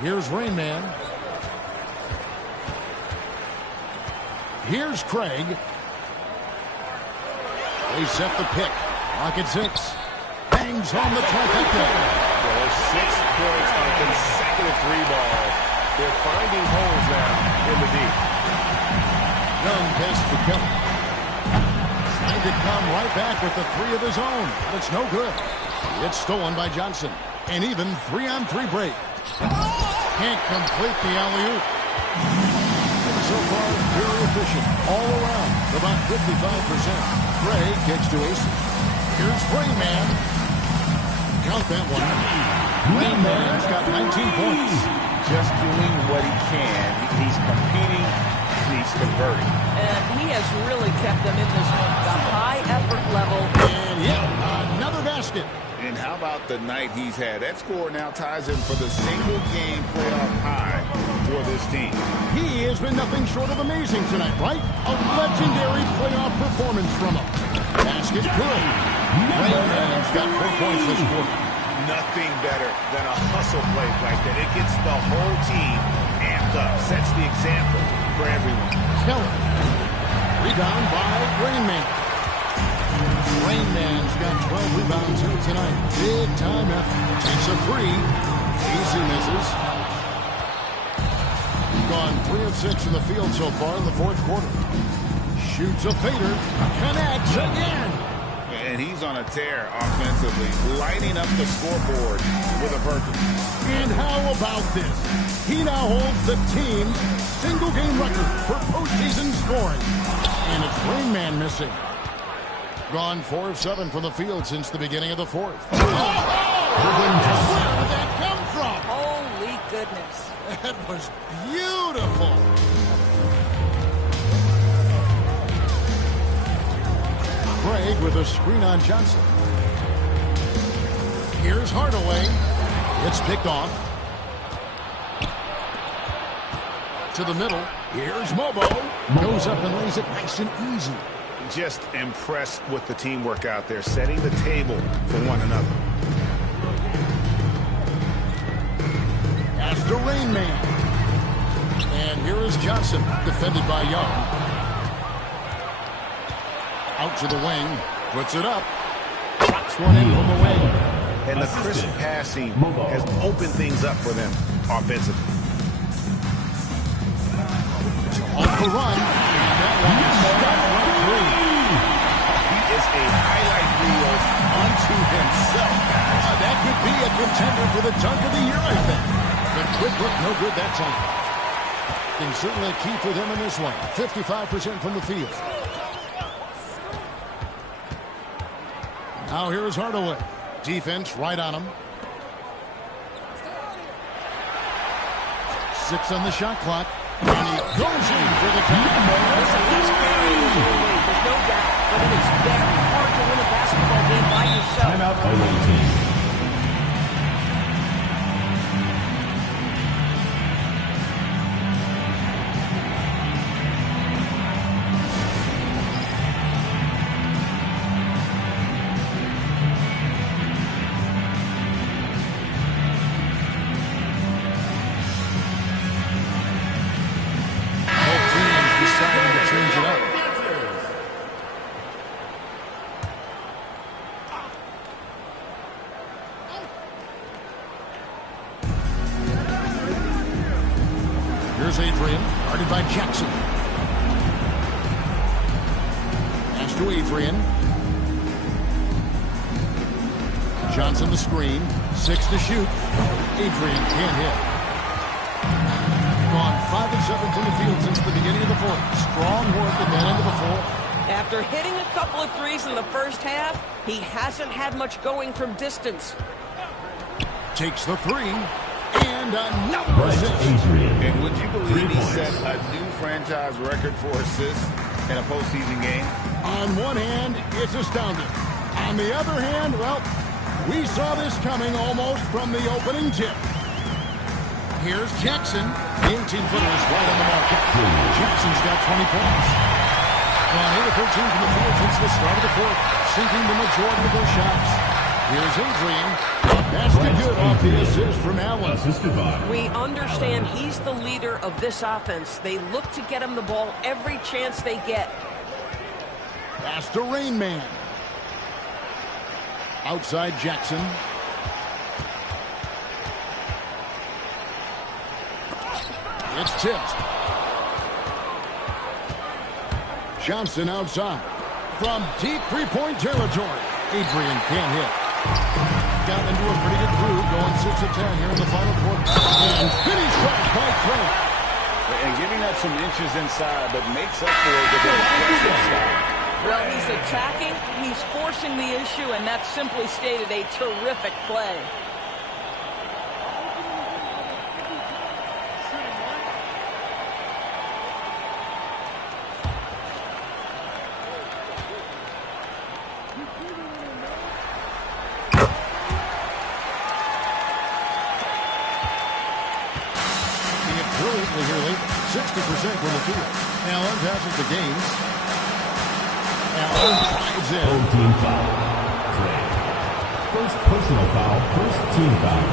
Here's Rain Man. Here's Craig. They set the pick. Rocket 6. Bangs home the trifecta. Well, 6 points on consecutive 3 balls. They're finding holes now in the deep. Kelly. Trying to come right back with the three of his own, but it's no good. It's stolen by Johnson. An even 3-on-3 break. Can't complete the alley-oop. So far, very efficient all around, about 55%. Gray kicks to aces. Here's Rain Man. Count that one. Rain Man's got 19 points. Just doing what he can. He's competing. He's converting. And he has really kept them in this one. The high effort level. And yeah, another basket. And how about the night he's had? That score now ties him for the single-game playoff high for this team. He has been nothing short of amazing tonight, right? A legendary playoff performance from him. Basket good. Rain Man's got 4 points this quarter. Nothing better than a hustle play like that. It gets the whole team amped up, sets the example for everyone. Kelly. Rebound by Rain Man. Rain Man's got 12 rebounds here tonight. Big time effort. Takes a three. Easy misses. Gone 3 of 6 in the field so far in the fourth quarter. Shoots a fader. Connects again. And he's on a tear offensively, lighting up the scoreboard with a burger. And how about this? He now holds the team's single-game record for postseason scoring. And it's Rain Man missing. Gone 4 of 7 from the field since the beginning of the fourth. Where did that come from? Holy goodness. That was beautiful. Craig with a screen on Johnson. Here's Hardaway. It's picked off. To the middle. Here's Mobo. Goes up and lays it nice and easy. Just impressed with the teamwork out there, setting the table for one another. After Rain Man. And here is Johnson, defended by Young. Out to the wing, puts it up. Drops one in from the wing. And the crisp passing has opened things up for them offensively. Off the run. And that one is stuck right through. He is a highlight reel unto himself, guys. That could be a contender for the dunk of the year, I think. The quick look, no good that time. And certainly key for them in this one. 55% from the field. Now here's Hardaway. Defense right on him. 6 on the shot clock. And he goes in for the count. Listen, he's carrying his own weight, there's no doubt. But it is very hard to win a basketball game by yourself. Timeout by one team. Here's Adrian, guarded by Jackson. Pass to Adrian. Johnson the screen. 6 to shoot. Adrian can't hit. Gone 5 of 7 from the field since the beginning of the fourth. Strong work at that end of the fourth. After hitting a couple of threes in the first half, he hasn't had much going from distance. Takes the three. And another assist. And would you believe he set a new franchise record for assists in a postseason game? On one hand, it's astounding. On the other hand, well, we saw this coming almost from the opening tip. Here's Jackson. The 18-footer is right on the market. Jackson's got 20 points. Gone 8 of 13 from the field since the start of the fourth, sinking the majority of those shots. Here's Adrian. Basket good off the assist from Allen. We understand he's the leader of this offense. They look to get him the ball every chance they get. Pass to Rain Man. Outside Jackson. It's tipped. Johnson outside. From deep three-point territory. Adrian can't hit. Got into a pretty good groove, going 6 of 10 here in the final quarter. And finished off by Trey. And giving up some inches inside, but makes up for it with an aggressive stop. Well, he's attacking, he's forcing the issue, and that's simply stated a terrific play. Brilliantly here late, 60% from the field. Allen passes the games. Allen drives in. Full team foul. Trey. First personal foul, first team foul.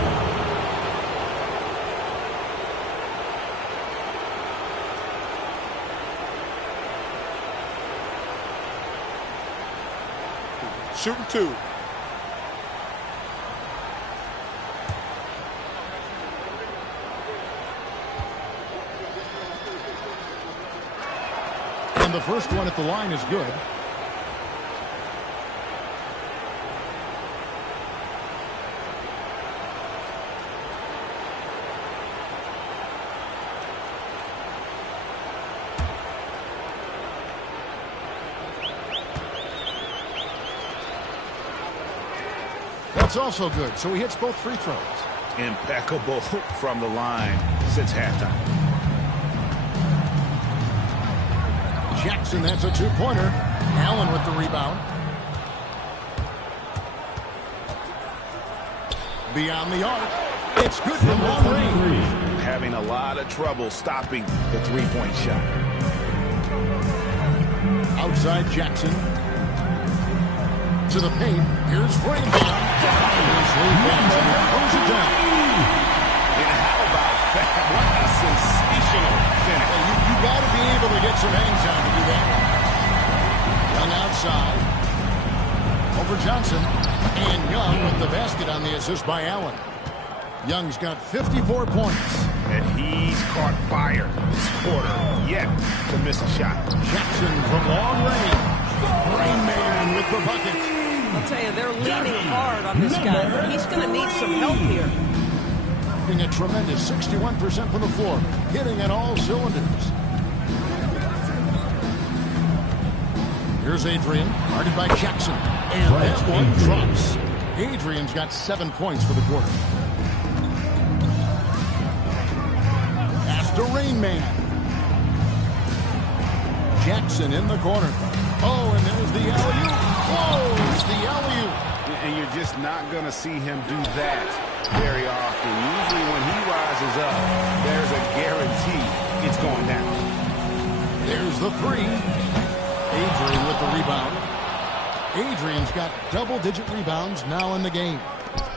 Shooting 2. And the first one at the line is good. That's also good, so he hits both free throws. Impeccable from the line since halftime. Jackson, that's a two-pointer. Allen with the rebound. Beyond the arc. It's good from long range. Having a lot of trouble stopping the three-point shot. Outside Jackson. To the paint. Here's Rainbow. Here's Rainbow. Throws it down. And how about that? What a sensational finish. You got to be able to get some hands on to do that. Young outside. Over Johnson. And Young with the basket on the assist by Allen. Young's got 54 points. And he's caught fire this quarter yet to miss a shot. Jackson from long range. Rain Man with the bucket. I'll tell you, they're leaning hard on this guy, but he's going to need some help here. Hitting a tremendous 61% from the floor. Hitting at all cylinders. Here's Adrian, guarded by Jackson. And that one drops. Adrian's got 7 points for the quarter. Pass to Rain Man. Jackson in the corner. Oh, and there's the alley-oop. Close the alley-oop. And you're just not going to see him do that very often. Usually when he rises up, there's a guarantee it's going down. There's the three. Adrian with the rebound. Adrian's got double-digit rebounds now in the game.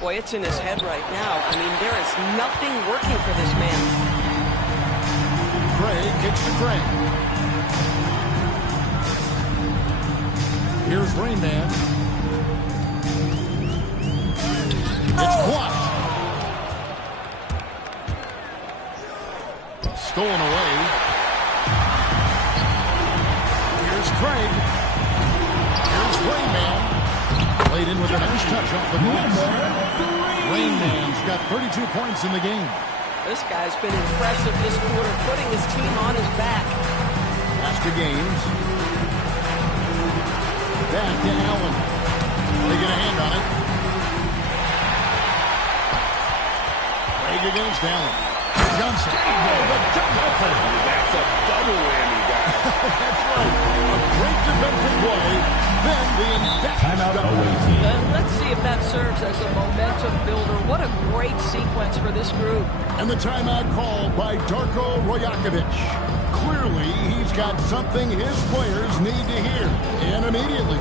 Boy, it's in his head right now. I mean, there is nothing working for this man. Craig kicks to Craig. Here's Rain Man. It's blocked. Stolen away. Here's Craig. Here's Rain Man. Played in with a nice touch off the glass. Rain Man's got 32 points in the game. This guy's been impressive this quarter, putting his team on his back. Pass to Gaines. Back to Allen. They get a hand on it. Craig against Allen. Johnson. That's a double whammy, guys. That's right. A great defensive play. Then the Timeout away team. Let's see if that serves as a momentum builder. What a great sequence for this group. And the timeout called by Darko Rojakovic. Clearly, he's got something his players need to hear. And immediately.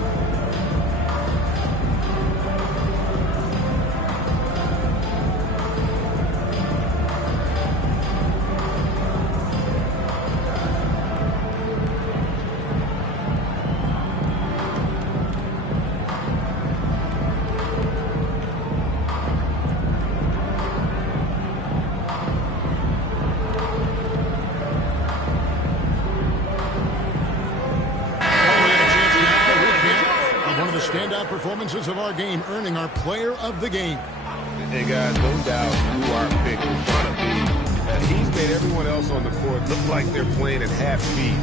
standout performances of our game, earning our player of the game. Hey, guys, no doubt who our pick is going to be. He's made everyone else on the court look like they're playing at half speed.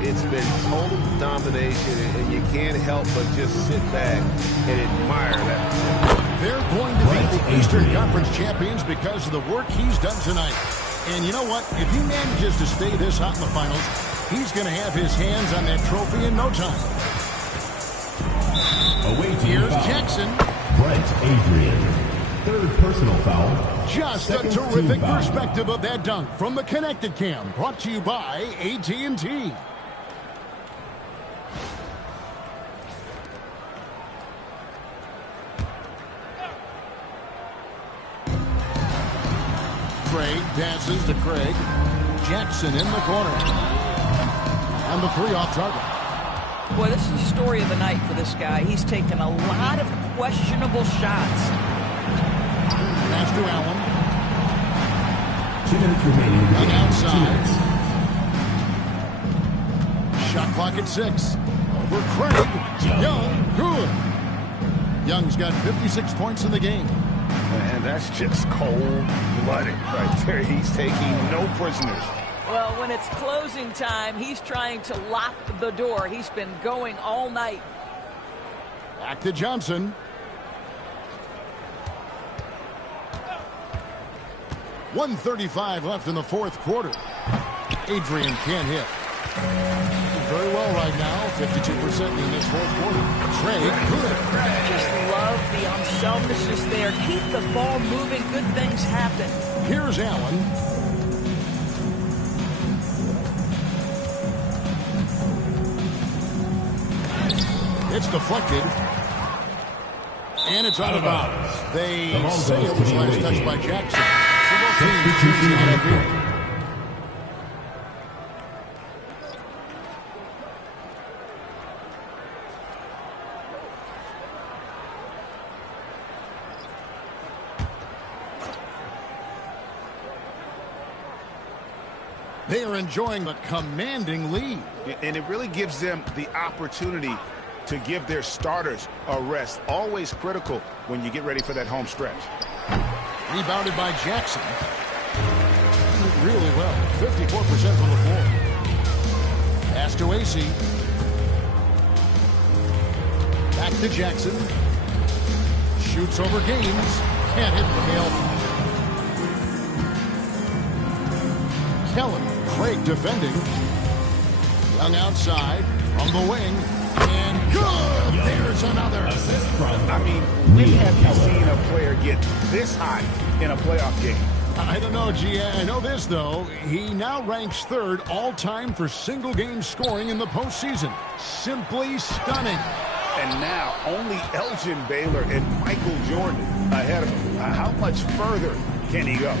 It's been total domination, and you can't help but just sit back and admire that. They're going to be the Eastern Conference champions because of the work he's done tonight. And you know what? If he manages to stay this hot in the finals, he's going to have his hands on that trophy in no time. Here's Jackson. Brent Adrian. Third personal foul. Just a terrific perspective of that dunk from the Connected Cam, brought to you by AT&T. Craig passes to Craig. Jackson in the corner. And the three off target. Boy, this is the story of the night for this guy. He's taken a lot of questionable shots. Pass to Allen. 2 minutes remaining. On outside. Shot clock at 6. Over Craig. Young. Good. Young's got 56 points in the game. And that's just cold-blooded right there. He's taking no prisoners. Well, when it's closing time, he's trying to lock the door. He's been going all night. Back to Johnson. 1:35 left in the fourth quarter. Adrian can't hit. Very well right now, 52% in this fourth quarter. Craig, good. Just love the unselfishness there. Keep the ball moving. Good things happen. Here's Allen. It's deflected. And it's out of bounds. They say it was last touched by Jackson. So both teams choosing on that field. They are enjoying the commanding lead. And it really gives them the opportunity to give their starters a rest. Always critical when you get ready for that home stretch. Rebounded by Jackson. Really well. 54% from the floor. Pass to AC. Back to Jackson. Shoots over Gaines. Can't hit the nail. Kelly. Craig defending. Young outside. From the wing. And good! There's another. I mean, when have you seen a player get this hot in a playoff game? I don't know, G. I know this, though. He now ranks third all-time for single-game scoring in the postseason. Simply stunning. And now only Elgin Baylor and Michael Jordan ahead of him. How much further can he go?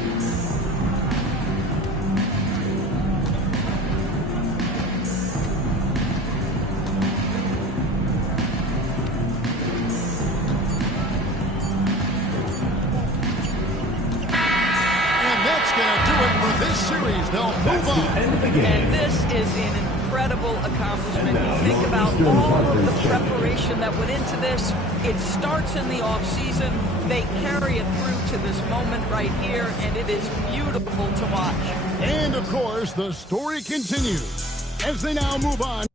This series, they'll move on. And this is an incredible accomplishment. You think about all of the preparation that went into this. It starts in the offseason. They carry it through to this moment right here, and it is beautiful to watch. And, of course, the story continues as they now move on.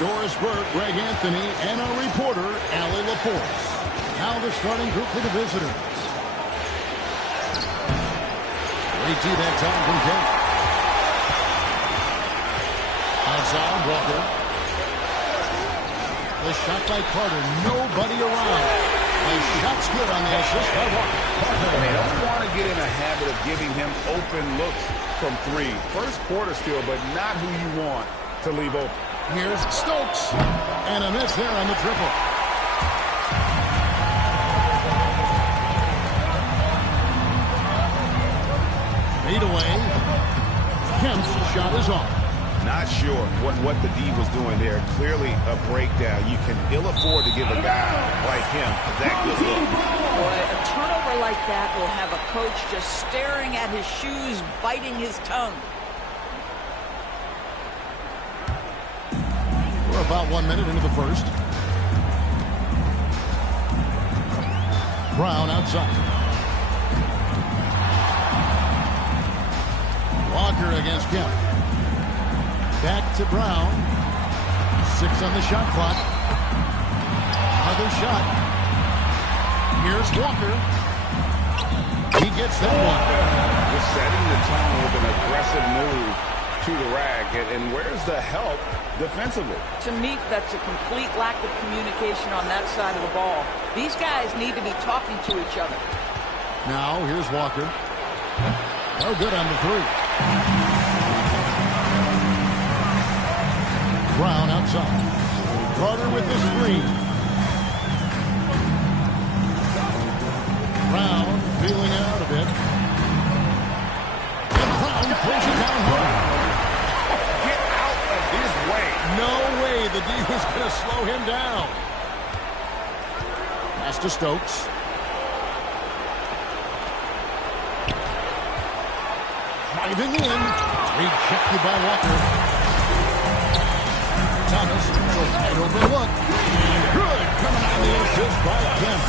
Doris Burke, Greg Anthony, and our reporter, Allie LaForce. Now the starting group for the visitors. Great D that time from Kemp. Outside, Walker. The shot by Carter. Nobody around. The shot's good on the assist by Walker. They don't want to get in a habit of giving him open looks from three. First quarter steal, but not who you want to leave open. Here's Stokes. And a miss there on the triple. Fade away. Kemp's shot is off. Not sure what the D was doing there. Clearly a breakdown. You can ill afford to give a guy like him that good look. Boy, a turnover like that will have a coach just staring at his shoes, biting his tongue. We're about 1 minute into the first. Brown outside. Walker against Kemp. Back to Brown. 6 on the shot clock. Another shot. Here's Walker. He gets that one. Just setting the tone with an aggressive move to the rack. And where's the help defensively? To me, that's a complete lack of communication on that side of the ball. These guys need to be talking to each other. Now, here's Walker. No good on the three. Brown outside. Carter with the screen. Brown feeling out a bit. And Brown pulls it down hard. Get out of his way. No way the D was going to slow him down. Pass to Stokes. Driving in. Rejected by Walker. Thomas, so right overlook. And good coming on the assist by Kemp.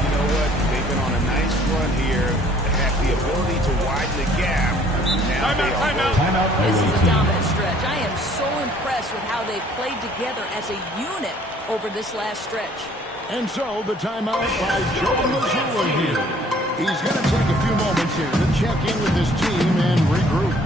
You know what? They've been on a nice run here. They have the ability to widen the gap. Now Timeout. This is a dominant stretch. I am so impressed with how they've played together as a unit over this last stretch. And so the timeout by Joe Mazzulla here. He's going to take a few moments here to check in with his team and regroup.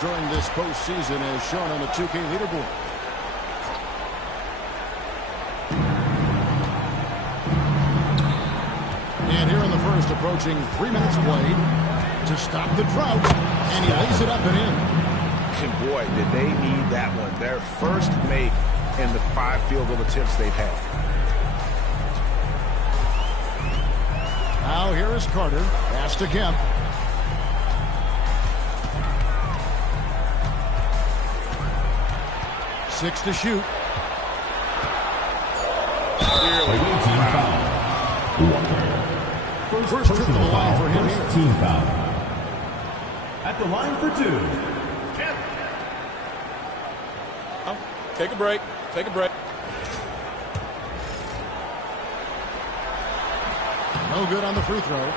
During this postseason as shown on the 2K leaderboard. And here in the first, approaching 3 minutes played to stop the drought, and he lays it up and in. And boy, did they need that one. Their first make in the 5 field goal attempts they've had. Now here is Carter. Pass to Kemp. Six to shoot. First trip to the line for him here. Team foul. At the line for 2. Take a break. Take a break. No good on the free throw.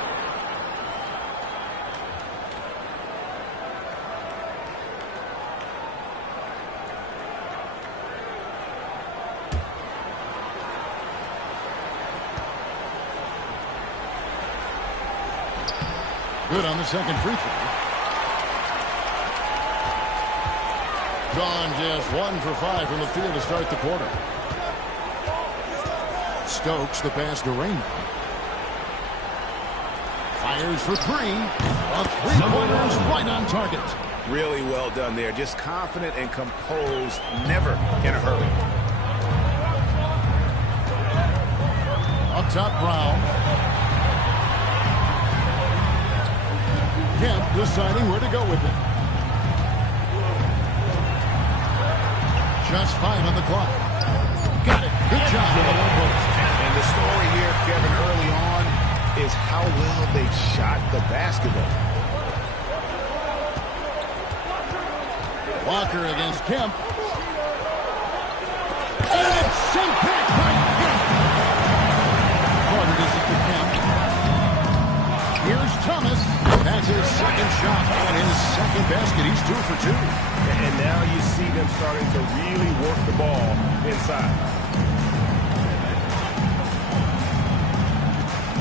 Good on the second free throw. Gone just 1 for 5 from the field to start the quarter. Stokes, the pass to Raymond. Fires for 3. A three-pointer's right on target. Really well done there. Just confident and composed, never in a hurry. Up top, Brown. Kemp deciding where to go with it. Just 5 on the clock. Got it. Good job. And the story here, Kevin, early on, is how well they shot the basketball. Walker against Kemp. And it's sent back by Kemp. Carter does it to Kemp. Here's Thomas. That's his second shot and his second basket. He's 2 for 2. And now you see them starting to really work the ball inside.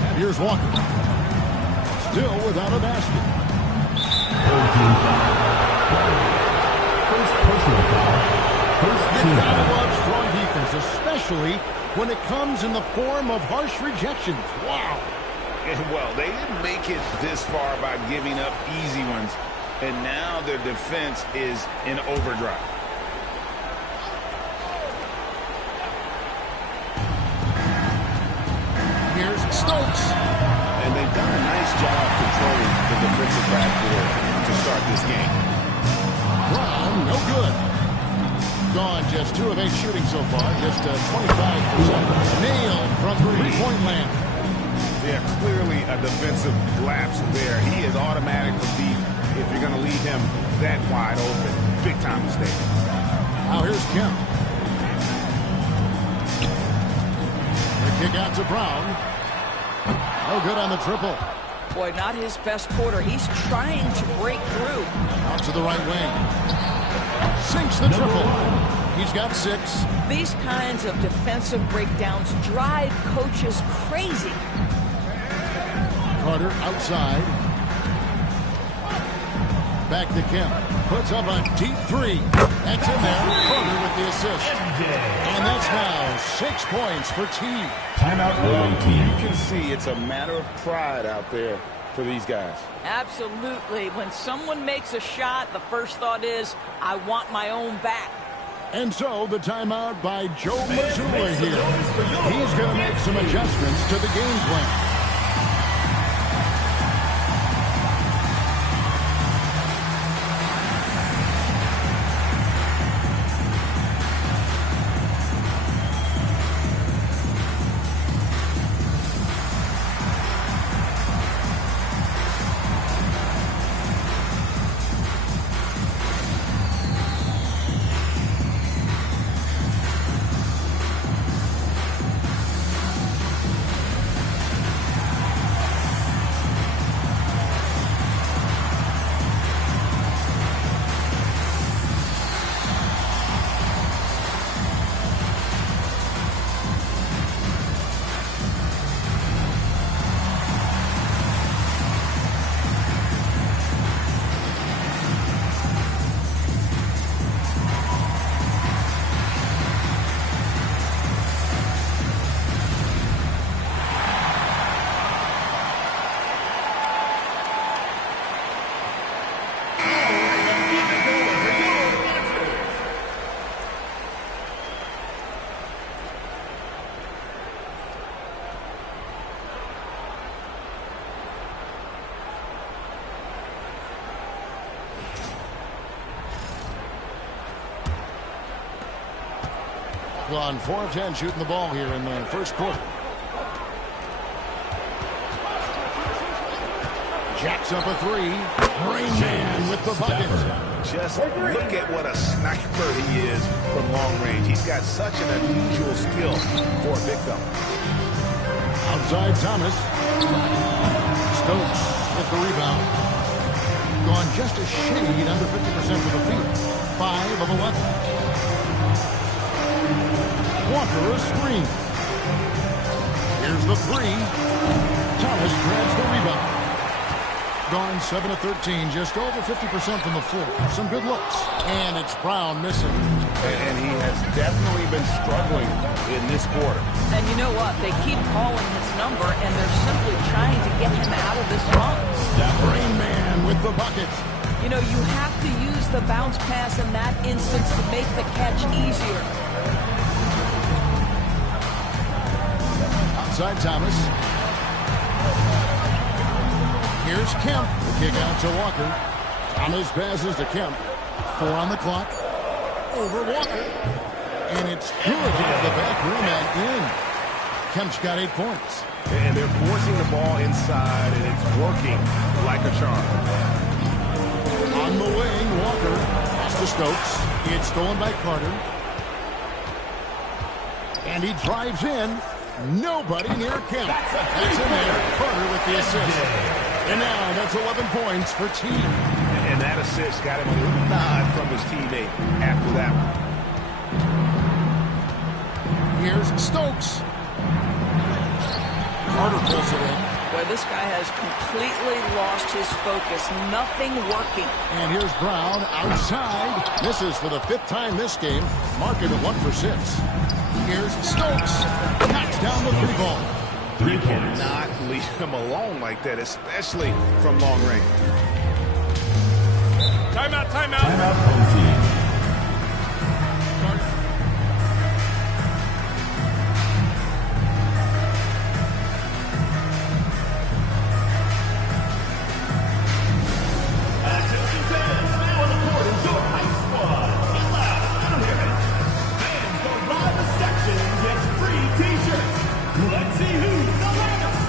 And here's Walker. Still without a basket. First personal foul. First team You gotta foul. love strong defense, especially when it comes in the form of harsh rejections. Wow. And, well, they didn't make it this far by giving up easy ones. And now their defense is in overdrive. Here's Stokes. And they've done a nice job controlling the defensive backboard to start this game. Brown, no good. Gone just 2 of 8 shooting so far, just 25%. Nailed from three-point land. Yeah, clearly a defensive lapse there. He is automatic for deep if you're going to leave him that wide open. Big time mistake. Now here's Kemp. The kick out to Brown. No good on the triple. Boy, not his best quarter. He's trying to break through. Out to the right wing. Sinks the triple. He's got 6. These kinds of defensive breakdowns drive coaches crazy. Carter outside. Back to Kemp. Puts up a deep 3. That's in there. Carter with the assist. And that's now 6 points for T. Timeout early team. You can see it's a matter of pride out there for these guys. Absolutely. When someone makes a shot, the first thought is, I want my own back. And so the timeout by Joe Mazzulla here. He's going to make some adjustments to the game plan. On 4 of 10 shooting the ball here in the first quarter. Jacks up a 3. Rain Man with the bucket. Just look at what a sniper he is from long range. He's got such an unusual skill for a big fella. Outside Thomas. Stokes with the rebound. Gone just a shade under 50% of the field. 5 of 11. Walker a screen. Here's the 3. Thomas grabs the rebound. Gone 7 of 13, just over 50% from the floor. Some good looks. And it's Brown missing. And he has definitely been struggling in this quarter. And you know what? They keep calling his number, and they're simply trying to get him out of this funk. Rain Man with the bucket. You know, you have to use the bounce pass in that instance to make the catch easier. Outside Thomas. Here's Kemp. The kick out to Walker. Thomas passes to Kemp. 4 on the clock. Over Walker. And it's good off the back rim and in. Kemp's got 8 points. And they're forcing the ball inside, and it's working like a charm. On the wing, Walker. Pass to Stokes. It's stolen by Carter. And he drives in. Nobody near Kemp. That's in there. Carter with the assist. And now that's 11 points for Team. And that assist got him a little nod from his teammate after that one. Here's Stokes. Carter pulls it in. Boy, this guy has completely lost his focus. Nothing working. And here's Brown outside. Misses for the 5th time this game. Marking at 1 for 6. Here's Stokes. Knocks down the 3 ball. You cannot leave him alone like that, especially from long range. Timeout, timeout. Timeout, home team. Attention fans, now on the court is your hype squad. Get loud, let 'em hear it. Fans don't buy the section gets free t-shirts. Let's see who's the loudest.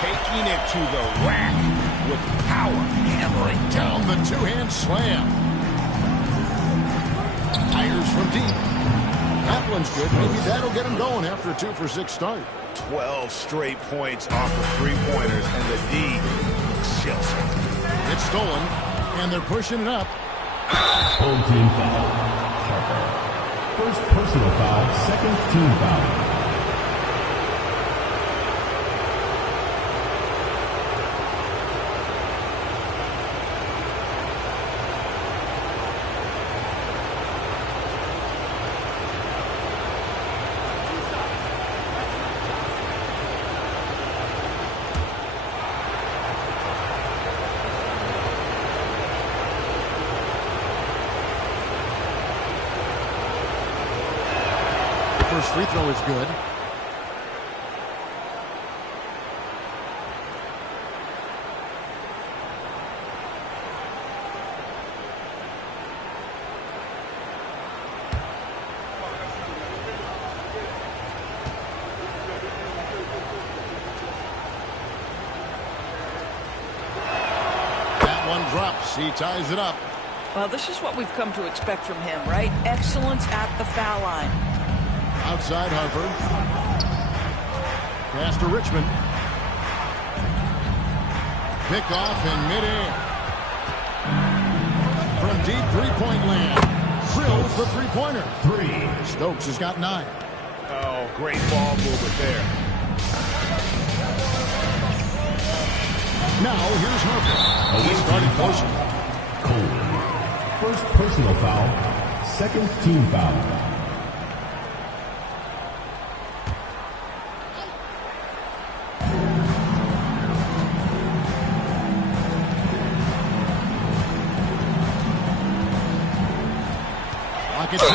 Taking it to the rack with power. Hammering down the 2-hand slam. Fires from deep. That one's good. Maybe that'll get him going after a 2 for 6 start. 12 straight points off of 3-pointers, and the D chills him. It's stolen, and they're pushing it up. Home team foul. First personal foul, second team foul. First free throw is good. That one drops. He ties it up. Well, this is what we've come to expect from him, right? Excellence at the foul line. Outside Harper. Pass to Richmond. Pick off in midair. From deep 3-point land. Drills the 3-pointer. 3. Stokes has got 9. Oh, great ball movement there. Now here's Harper. He started pushing. Cole. First personal foul, second team foul. Pocket 6.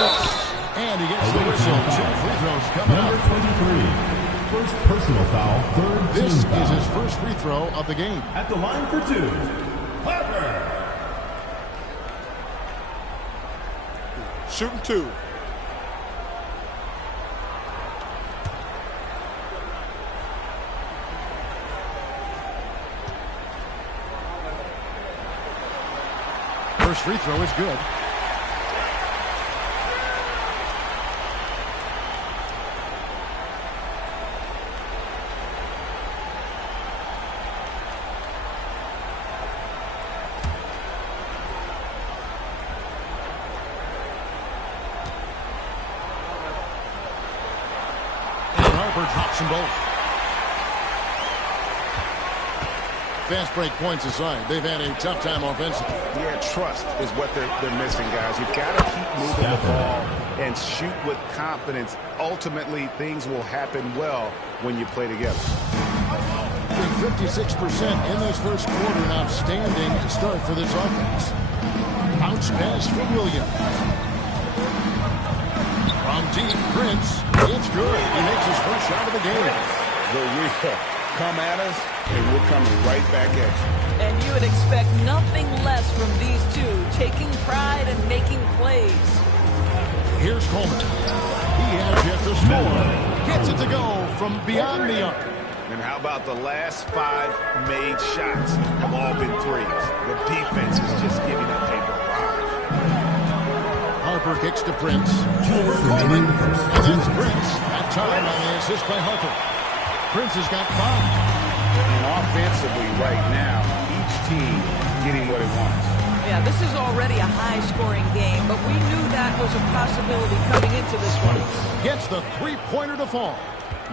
And he gets the whistle. 2 free throws coming Number up. 23. First personal foul, third This team foul. is his first free throw of the game. At the line for 2. Harper. Shooting 2. First free throw is good. Harper drops them both. Fast break points aside, they've had a tough time offensively. Yeah, trust is what they're missing, guys. You've got to keep moving the ball and shoot with confidence. Ultimately, things will happen well when you play together. 56% in this first quarter, an outstanding start for this offense. Bounce pass for Williams. From deep, Prince. It's good. He makes his first shot of the game. The real come at us, and we're coming right back at you. And you would expect nothing less from these two, taking pride and making plays. Here's Coleman. He has yet to score. Gets it to go from beyond the arc. And how about the last 5 made shots have all been threes? The defense is just giving up a barrage. Harper kicks to Prince. Over Coleman. And that's Prince. At time on the assist by Harper. Prince has got 5. And offensively right now, each team getting what it wants. Yeah, this is already a high-scoring game, but we knew that was a possibility coming into this one. Gets the three-pointer to fall.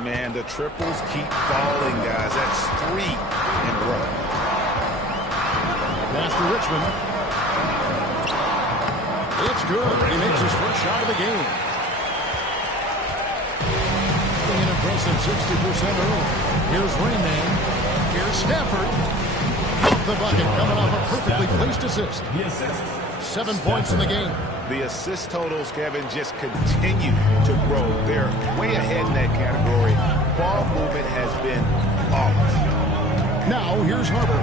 Man, the triples keep falling, guys. That's 3 in a row. Pass to Richmond. It's good. He makes his first shot of the game. An impressive 60% early. Here's Rainman. Here's Stafford. The bucket coming off a perfectly placed assist. 7 points in the game. The assist totals, Kevin, just continue to grow. They're way ahead in that category. Ball movement has been flawless. Now, here's Harper.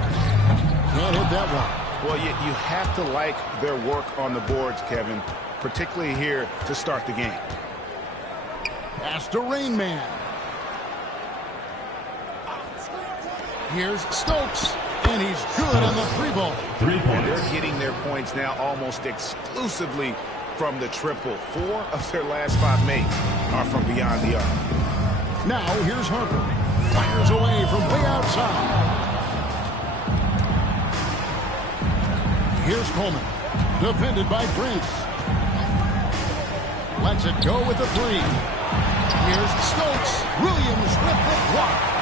Can't hit that one. Well, you have to like their work on the boards, Kevin, particularly here to start the game. Pass to Rainman. Here's Stokes. And he's good on the 3-ball. 3 points. And they're getting their points now almost exclusively from the triple. 4 of their last 5 makes are from beyond the arc. Now, here's Harper. Fires away from way outside. Here's Coleman. Defended by Prince. Lets it go with the 3. Here's Stokes. Williams with the block.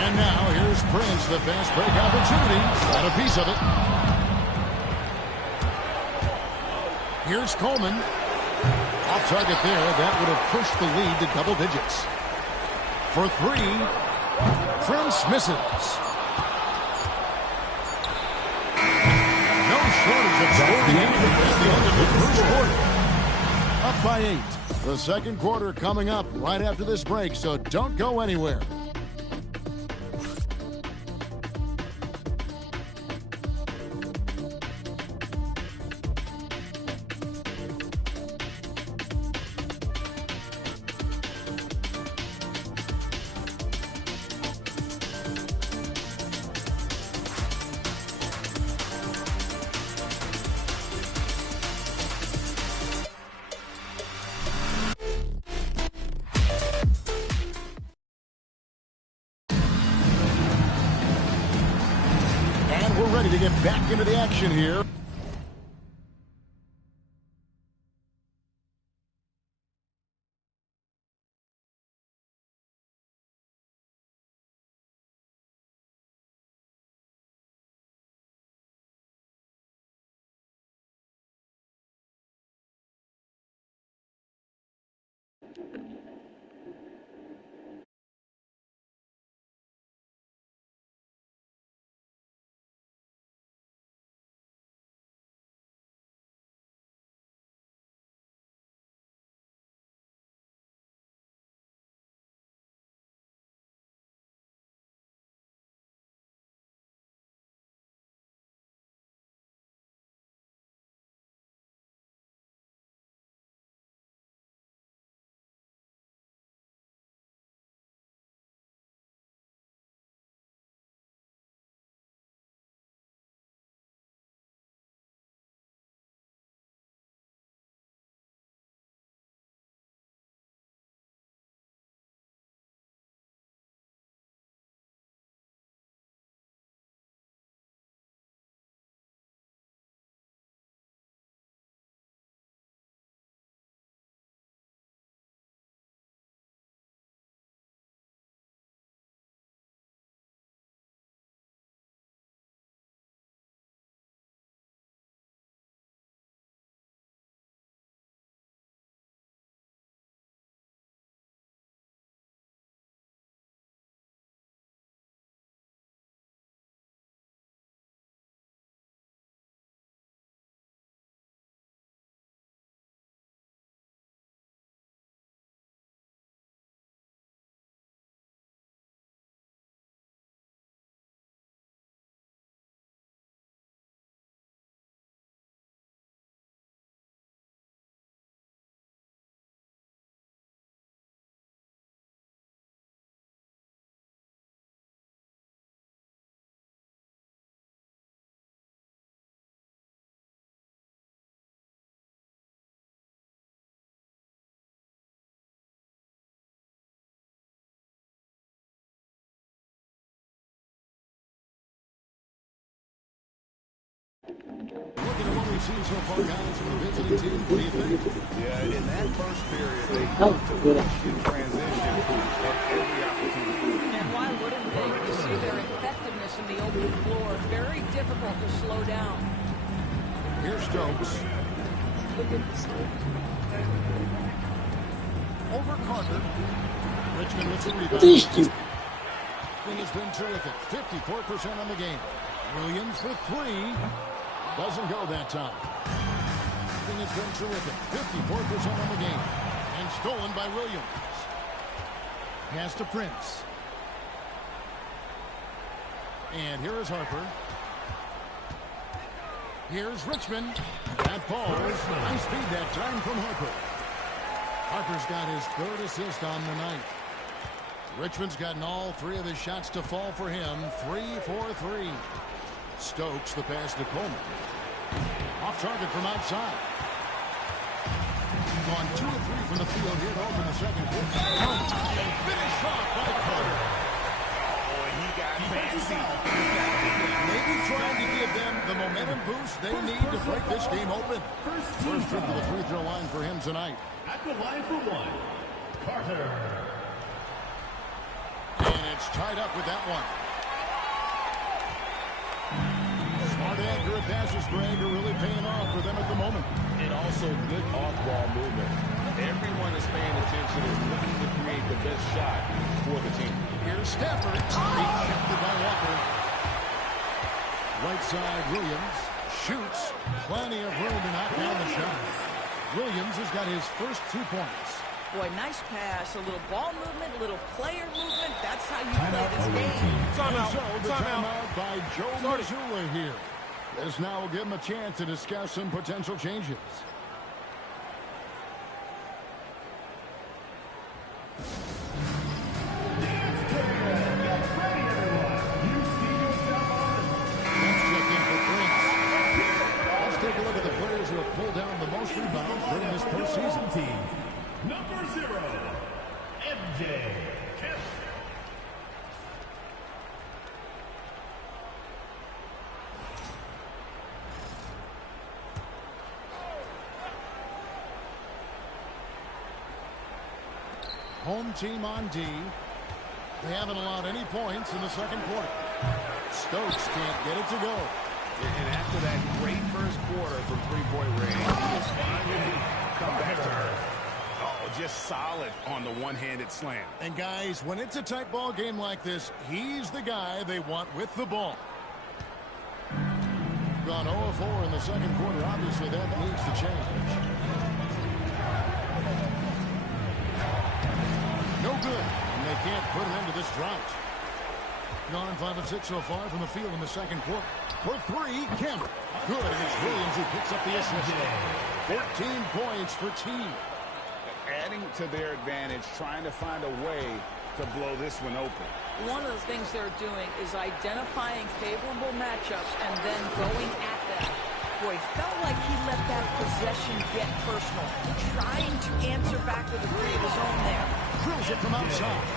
And now, here's Prince, the fast break opportunity. Got a piece of it. Here's Coleman. Off target there. That would have pushed the lead to double digits. For 3, Prince misses. No shortage of scoring at the end of the first quarter. Up by 8. The second quarter coming up right after this break, so don't go anywhere. We're ready to get back into the action here. Looking at what we've seen so far, guys, from the visiting team, what do you think? Yeah, in that first period, they looked to push in transition at every opportunity. And why wouldn't they? You see their effectiveness in the open floor. Very difficult to slow down. Here's Stokes. Over Carter. Richmond with the rebound. Thing has been terrific. 54% on the game. Williams for three. Doesn't go that time. Thing has been terrific. 54% on the game. And stolen by Williams. Pass to Prince. And here is Harper. Here's Richmond. That falls. Nice feed that time from Harper. Harper's got his third assist on the night. Richmond's gotten all three of his shots to fall for him. 3 for 3. Stokes, the pass to Coleman. Off target from outside. Gone 2 of 3 from the field here to open the second quarter. Finished off by Carter. Boy, he got fancy. Maybe trying to give them the momentum boost they need to break this game open. First trip to the free throw line for him tonight. At the line for one, Carter. And it's tied up with that one. Smart accurate passes, Greg, are really paying off for them at the moment. And also good off-ball movement. Everyone is paying attention and looking to create the best shot for the team. Here's Stafford. Rejected by Walker. Right side, Williams. Shoots. Plenty of room to knock down the shot. Williams has got his first 2 points. Boy, nice pass. A little ball movement, a little player movement. That's how you play this game. And so the timeout by Joe Mazzulla here. This now will give him a chance to discuss some potential changes. Who have pulled down the most rebounds during this postseason. Team. Number 0, MJ Kemp. Home team on D. They haven't allowed any points in the second quarter. Stokes can't get it to go. And after that great first quarter from three-point range, he was finally come back to earth. Oh, just solid on the one-handed slam. And guys, when it's a tight ball game like this, he's the guy they want with the ball. Gone 0-4 in the second quarter. Obviously, that needs to change. No good, and they can't put an end to this drought. Gone 5 of 6 so far from the field in the second quarter. For three, Kemp. Good, and it's Williams who picks up the assist. 14 points for team. Adding to their advantage, trying to find a way to blow this one open. One of the things they're doing is identifying favorable matchups and then going at them. Boy, felt like he let that possession get personal. Trying to answer back with a three of his own there. Drills it from outside.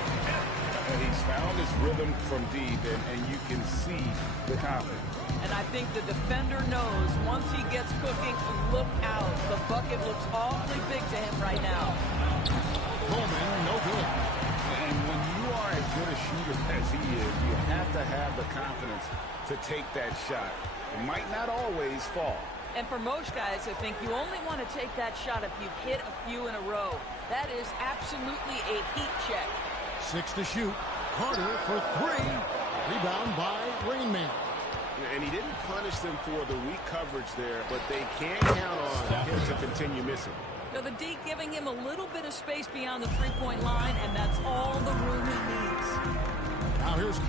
And he's found his rhythm from deep, and you can see the confidence. And I think the defender knows once he gets cooking, look out. The bucket looks awfully big to him right now. Coleman, no good. And when you are as good a shooter as he is, you have to have the confidence to take that shot. It might not always fall. And for most guys, I think you only want to take that shot if you've hit a few in a row. That is absolutely a heat check. 6 to shoot. Carter for three. Rebound by Rainman. And he didn't punish them for the weak coverage there, but they can't count on him to continue missing. So the D giving him a little bit of space beyond the three-point line, and that's all the room he needs. Now here's